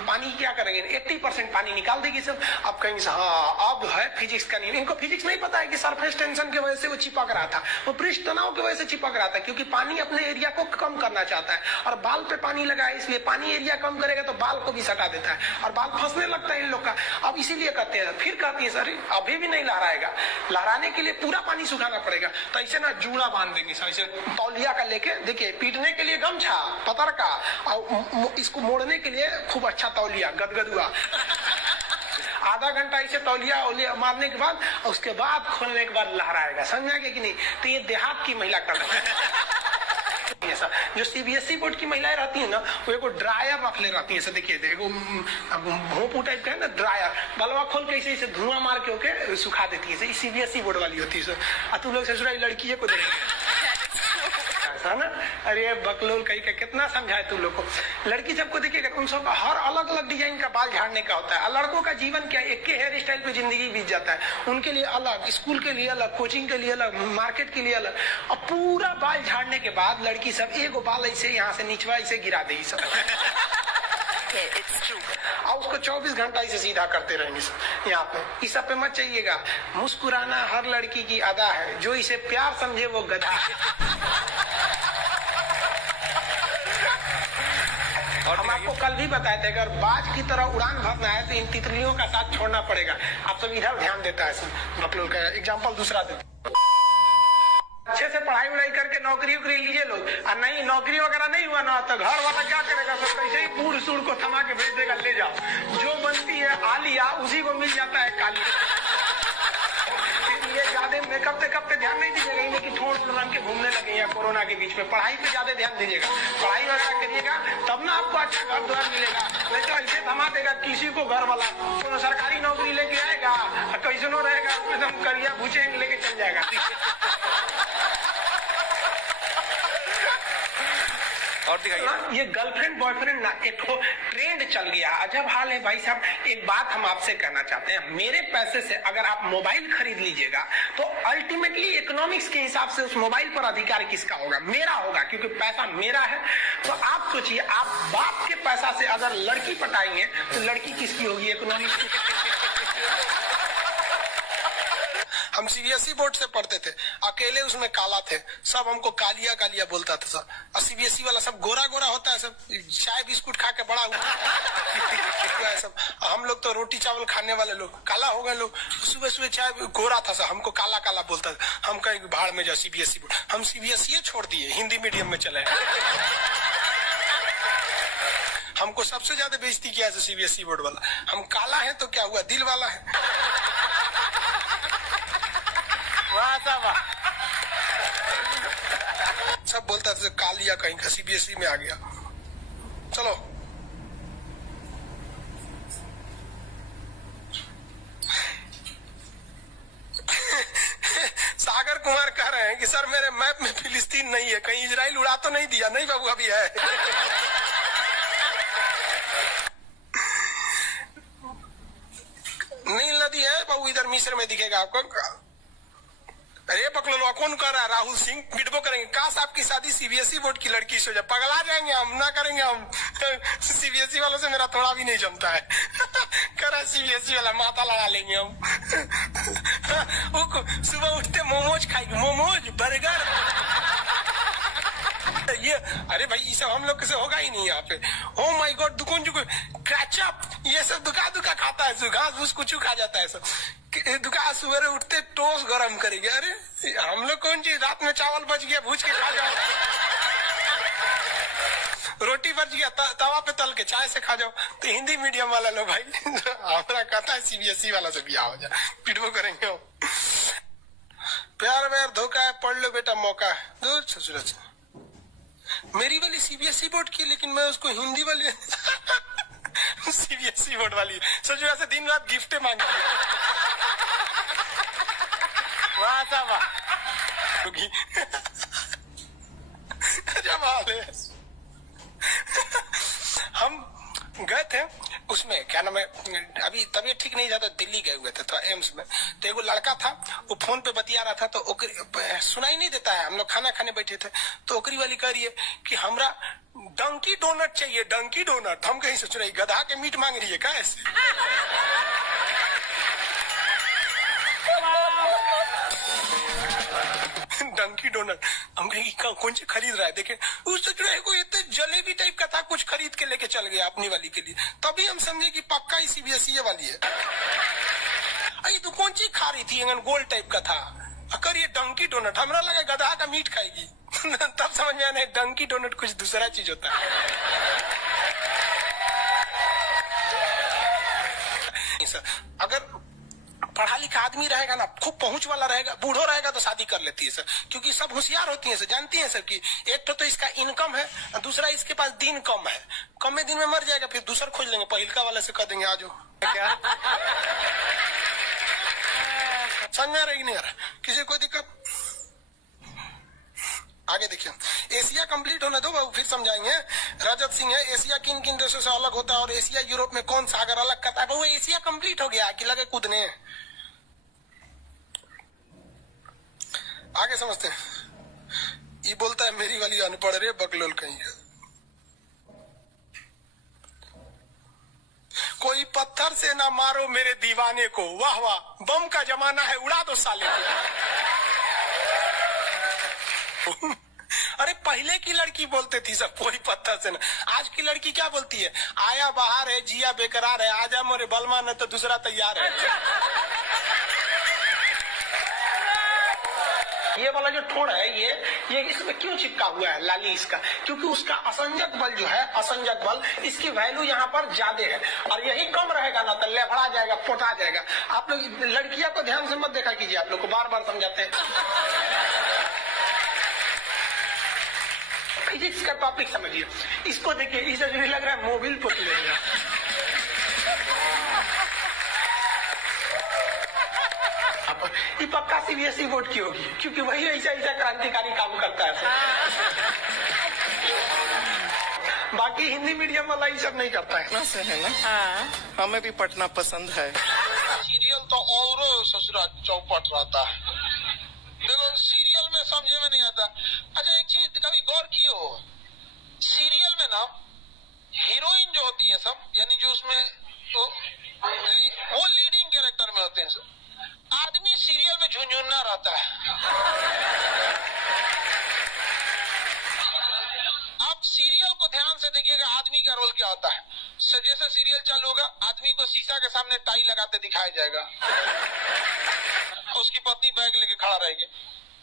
पानी क्या करेंगे, 80% पानी निकाल देगी सब। अब कहेंगे हाँ अब है फिजिक्स का नियम। इनको फिजिक्स नहीं पता है कि सरफेस टेंशन की वजह से वो चिपक रहा था, वो पृष्ठ तनाव की वजह से चिपक रहा था, क्योंकि पानी अपने एरिया को कम करना चाहता है और बाल पे पानी लगा है, इसलिए पानी एरिया कम करेगा तो बाल को भी सटा देता है और बाल फंसने लगता है इन लोग का। अब इसीलिए कहते हैं, फिर कहती है सर अभी भी नहीं लहराएगा, लहराने के लिए पूरा पानी सुखाना पड़ेगा। तो ऐसे ना जूड़ा बांध देंगे सर, ऐसे तौलिया का लेके, देखिए पीटने के लिए गमछा पतर का और इसको मोड़ने के लिए खूब अच्छा तौलिया गदगदुआ। आधा घंटा इसे तौलिया मारने के बाद उसके बाद खोलने के बाद लहराएगा, समझा कि नहीं। तो ये देहात की महिला कर रही है। जो सीबीएसई बोर्ड की महिलाएं रहती है ना, वो एक ड्रायर रख ले रहती है, ऐसे देखिए देखो भोंपू टाइप का है ना ड्रायर, बलवा खोल के इसे धुआं मार के ओके सुखा देती है, सीबीएसई बोर्ड वाली होती है। तू लोग ससुराल लड़की को ऐसा ना, अरे बकलोल कहीं का कितना समझाए तू लोग को। लड़की सबको देखिएगा उन सब हर अलग अलग डिजाइन का बाल झाड़ने का होता है। लड़कों का जीवन क्या, एक के हेयर स्टाइल पे जिंदगी बीत जाता है, उनके लिए अलग, स्कूल के लिए अलग, कोचिंग के लिए अलग, मार्केट के लिए अलग। और पूरा बाल झाड़ने के बाद लड़की सब एक बाल ऐसे यहाँ से निचवा ऐसे गिरा देगी सब और उसको 24 घंटा इसे सीधा करते रहेंगे यहाँ पे। इस सब पे मत चाहिएगा, मुस्कुराना हर लड़की की अदा है, जो इसे प्यार समझे वो गधा है। और हम आपको कल भी बताए थे, अगर बाज की तरह उड़ान भरना है तो इन तितलियों का साथ छोड़ना पड़ेगा। आप सब इधर ध्यान देता है, बकलोल का एग्जाम्पल दूसरा देते। अच्छे से पढ़ाई वढ़ाई करके नौकरी वोकरी लीजिए लोग, और नहीं नौकरी वगैरह नहीं हुआ ना तो घर वाला क्या करेगा, सब कैसे ही बूढ़ सूढ़ को थमा के भेज देगा, ले जाओ जो बनती है आलिया उसी को मिल जाता है काली। ये ज्यादा मेकअप टेकअप पे ध्यान नहीं दीजिएगा, कि ठोड़ रंग के घूमने लगे या कोरोना के बीच में। पढ़ाई पे ज्यादा ध्यान दीजिएगा, पढ़ाई वगैरह करिएगा तब ना आपको अच्छा घर द्वार मिलेगा। नहीं तो ऐसे थमा देगा किसी को घर वाला, तो सरकारी नौकरी लेके आएगा कैसे नो रहेगा, एकदम करिया भूचे लेके चल जाएगा। और दिखाइए। ये गर्लफ्रेंड बॉयफ्रेंड ना एक ट्रेंड चल गया, अजब हाल है भाई साहब। एक बात हम आपसे कहना चाहते हैं, मेरे पैसे से अगर आप मोबाइल खरीद लीजिएगा तो अल्टीमेटली इकोनॉमिक्स के हिसाब से उस मोबाइल पर अधिकार किसका होगा, मेरा होगा, क्योंकि पैसा मेरा है। तो आप सोचिए, आप बाप के पैसा से अगर लड़की पटाएंगे तो लड़की किसकी होगी, इकोनॉमिक्स की। हम सीबीएसई बोर्ड से पढ़ते थे, अकेले उसमें काला थे, सब हमको कालिया कालिया बोलता था सब। और सीबीएसई वाला सब गोरा गोरा होता है, सब चाय बिस्कुट खा के बड़ा हुआ सब। हम लोग तो रोटी चावल खाने वाले लोग, काला हो गए लोग। सुबह सुबह चाय गोरा था सब, हमको काला काला बोलता था। हम कहीं भाड़ में जाओ सीबीएसई बोर्ड, हम सीबीएसई छोड़ दिए, हिंदी मीडियम में चले। हमको सबसे ज्यादा बेइज्जती किया है सीबीएसई बोर्ड वाला। हम काला है तो क्या हुआ, दिल वाला है। सब बोलता था कालिया कहीं का, सीबीएसई में आ गया। चलो सागर कुमार कह रहे हैं कि सर मेरे मैप में फिलिस्तीन नहीं है, कहीं इजराइल उड़ा तो नहीं दिया। नहीं बाबू अभी है। नील नदी है बाबू, इधर मिस्र में दिखेगा आपको। अरे बकलोलवा कौन कर रहा है, राहुल सिंह बिटबो करेंगे। काश आपकी शादी सीबीएसई बोर्ड की लड़की से हो जाए, पगला जाएंगे हम, ना करेंगे हम। सीबीएसई वालों से मेरा थोड़ा भी नहीं जमता है। करा सीबीएसई वाला माथा लड़ा लेंगे हम। सुबह उठते मोमोज खाएंगे, मोमोज बर्गर। ये अरे भाई ये सब हम लोग से होगा ही नहीं यहाँ पे। ओ माय गॉड, दुकान क्रैचअप ये सब दुका खाता है, घास फूस कुछ खा जाता है सब। दुकान सुबह उठते टोस्ट गरम करेंगे। अरे हम लोग कौन चीज, रात में चावल बच गया भूज के खा जाओ, रोटी बच गया तवा पे तल के चाय से खा जाओ। तो हिंदी मीडियम वाला लोग भाई हमारा कहता है सीबीएसई वाला से बिया हो जाए, पिटबो करेंगे हम। प्यार व्यार धोखा है, पढ़ लो बेटा मौका है। दूर ससुर मेरी वाली सीबीएसई बोर्ड की, लेकिन मैं उसको हिंदी वाली सीबीएसई बोर्ड वाली ससुर से दिन रात गिफ्टें मांगी। वाह सा वाह, जब हाल है। हम गए थे उसमें, क्या नाम है, अभी तबीयत ठीक नहीं था तो दिल्ली गए हुए थे, तो एम्स में। तो एगो लड़का था, वो फोन पे बतिया रहा था, तो सुनाई नहीं देता है। हम लोग खाना खाने बैठे थे, तो ओकरी वाली कह रही है कि हमरा डंकी डोनट चाहिए, डंकी डोनट। हम कहीं सोच रहे गधा के मीट मांग रही है क्या ऐसे? डंकी डोनट। हम कहीं कौन सी खरीद रहा है, देखे उस सोच रहे कोई इतने जलेबी टाइप का था, कुछ खरीद के लेके चल गया अपनी वाली के लिए, तभी हम समझे कि पक्का ही सीबीएसई वाली है। अरे तू कौन सी खा रही थी? गोल टाइप का था। अगर ये डंकी डोनट, हमरा लगा गधा का मीट खाएगी। तब समझ में आया डंकी डोनट कुछ दूसरा चीज होता है। अगर पढ़ा लिखा आदमी रहेगा ना, खूब पहुंच वाला रहेगा, बूढ़ो रहेगा तो शादी कर लेती है सर, क्योंकि सब होशियार होती है सर, जानती है सर कि एक तो इसका इनकम है, दूसरा इसके पास दिन कम है, कम में दिन में मर जाएगा, फिर दूसरा खोज लेंगे, पहिलका वाले से कह देंगे आज क्या। समझ में आ रहा है कि नहीं आ रहा? किसी कोई दिक्कत? आगे देखिए, एशिया कंप्लीट होने दो बाबू, फिर समझाएंगे। रजत सिंह है, एशिया किन किन देशों से अलग होता है और एशिया यूरोप में कौन सागर अलग करता है? बाबू एशिया कंप्लीट हो गया कि लगे कूदने? आगे समझते हैं। ये बोलता है मेरी वाली अनपढ़ रे बकलोल कहीं है। कोई पत्थर से ना मारो मेरे दीवाने को, वाह वाह, बम का जमाना है, उड़ा दो साले को। अरे पहले की लड़की बोलते थी सब कोई पत्थर से ना, आज की लड़की क्या बोलती है? आया बाहर है, जिया बेकरार है, आजा मोरे बलमा न तो दूसरा तैयार है। ये वाला जो ठोड़ है ये इसमें क्यों चिपका हुआ है लाली इसका? क्योंकि उसका असंजक बल जो है, असंजक बल, इसकी वैल्यू यहाँ पर ज्यादा है, और यही कम रहेगा ना तो लेफड़ा जाएगा, पोटा जाएगा। आप लोग लड़कियां को ध्यान से मत देखा कीजिए, आप लोग को बार बार समझाते हैं। फिजिक्स का टॉपिक समझिए, इसको देखिए, इसे जो लग रहा है मोबिल पुट लेगा। ये पक्का सीबीएसई बोर्ड की होगी, क्योंकि वही ऐसा ऐसा क्रांतिकारी काम करता है। बाकी हिंदी मीडियम वाला ये सब नहीं करता है। से है ना? हाँ। हमें भी पढ़ना पसंद है। सीरियल तो और ससुरा चौपट रहता है। देखो सीरियल में समझे में नहीं आता। अच्छा एक चीज कभी गौर किए हो, सीरियल में ना हीरोइन जो होती है सब, यानी जो उसमें तो वो लीडिंग कैरेक्टर में होते हैं सब, आदमी सीरियल में झुंझुना रहता है। आप सीरियल को ध्यान से देखिएगा, आदमी का रोल क्या होता है। जैसे सीरियल चालू होगा, आदमी को शीशा के सामने टाई लगाते दिखाया जाएगा, उसकी पत्नी बैग लेके खड़ा रहेगी।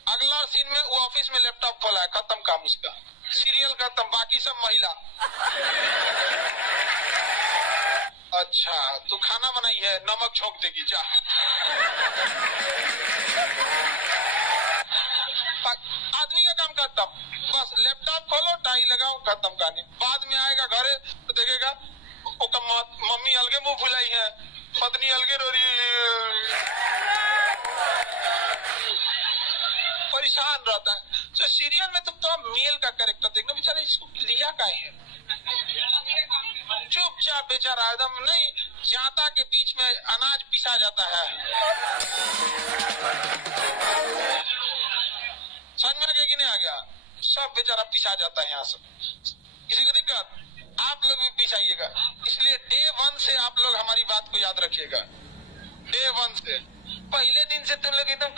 अगला सीन में वो ऑफिस में लैपटॉप खोला है, खत्म काम उसका, सीरियल खत्म, बाकी सब महिला। अच्छा तू खाना बनाई है, नमक छोंक देगी जा। आदमी का काम खत्म, बस लैपटॉप खोलो, टाई लगाओ, खत्म कहानी। बाद में आएगा घरे तो देखेगा मम्मी अलगे मुंह फुलाई है, पत्नी अलगे रो रही, परेशान रहता है। तो सीरियल में तुम तो मेल का कैरेक्टर देखना, बेचारा इसको लिया का है, चुपचाप बेचारा एकदम नहीं, जाता के बीच में अनाज पिसा जाता है। समझ में आ गया कि नहीं आ गया? सब बेचारा पिसा जाता है यहाँ से। किसी को दिक्कत? आप लोग भी पिसाइएगा। इसलिए डे 1 से आप लोग हमारी बात को याद रखिएगा। डे 1 से, पहले दिन से तुम लोग एकदम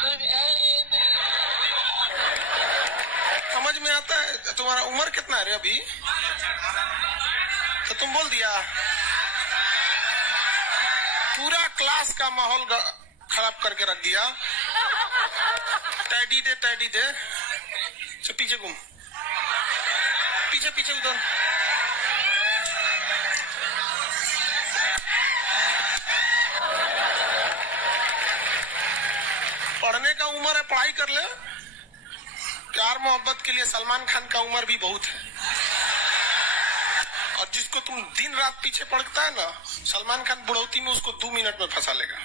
समझ में आता है। तुम्हारा उम्र कितना है रे अभी? तो तुम बोल दिया। पूरा क्लास का माहौल खराब करके रख दिया। टैडी दे, टैडी दे। तो पीछे घूम, पीछे पीछे उधर। पढ़ने का उम्र है, पढ़ाई कर ले। प्यार मोहब्बत के लिए सलमान खान का उम्र भी बहुत है, और जिसको तुम दिन रात पीछे पड़ता है ना, सलमान खान बुढ़ौती में उसको 2 मिनट में फंसा लेगा।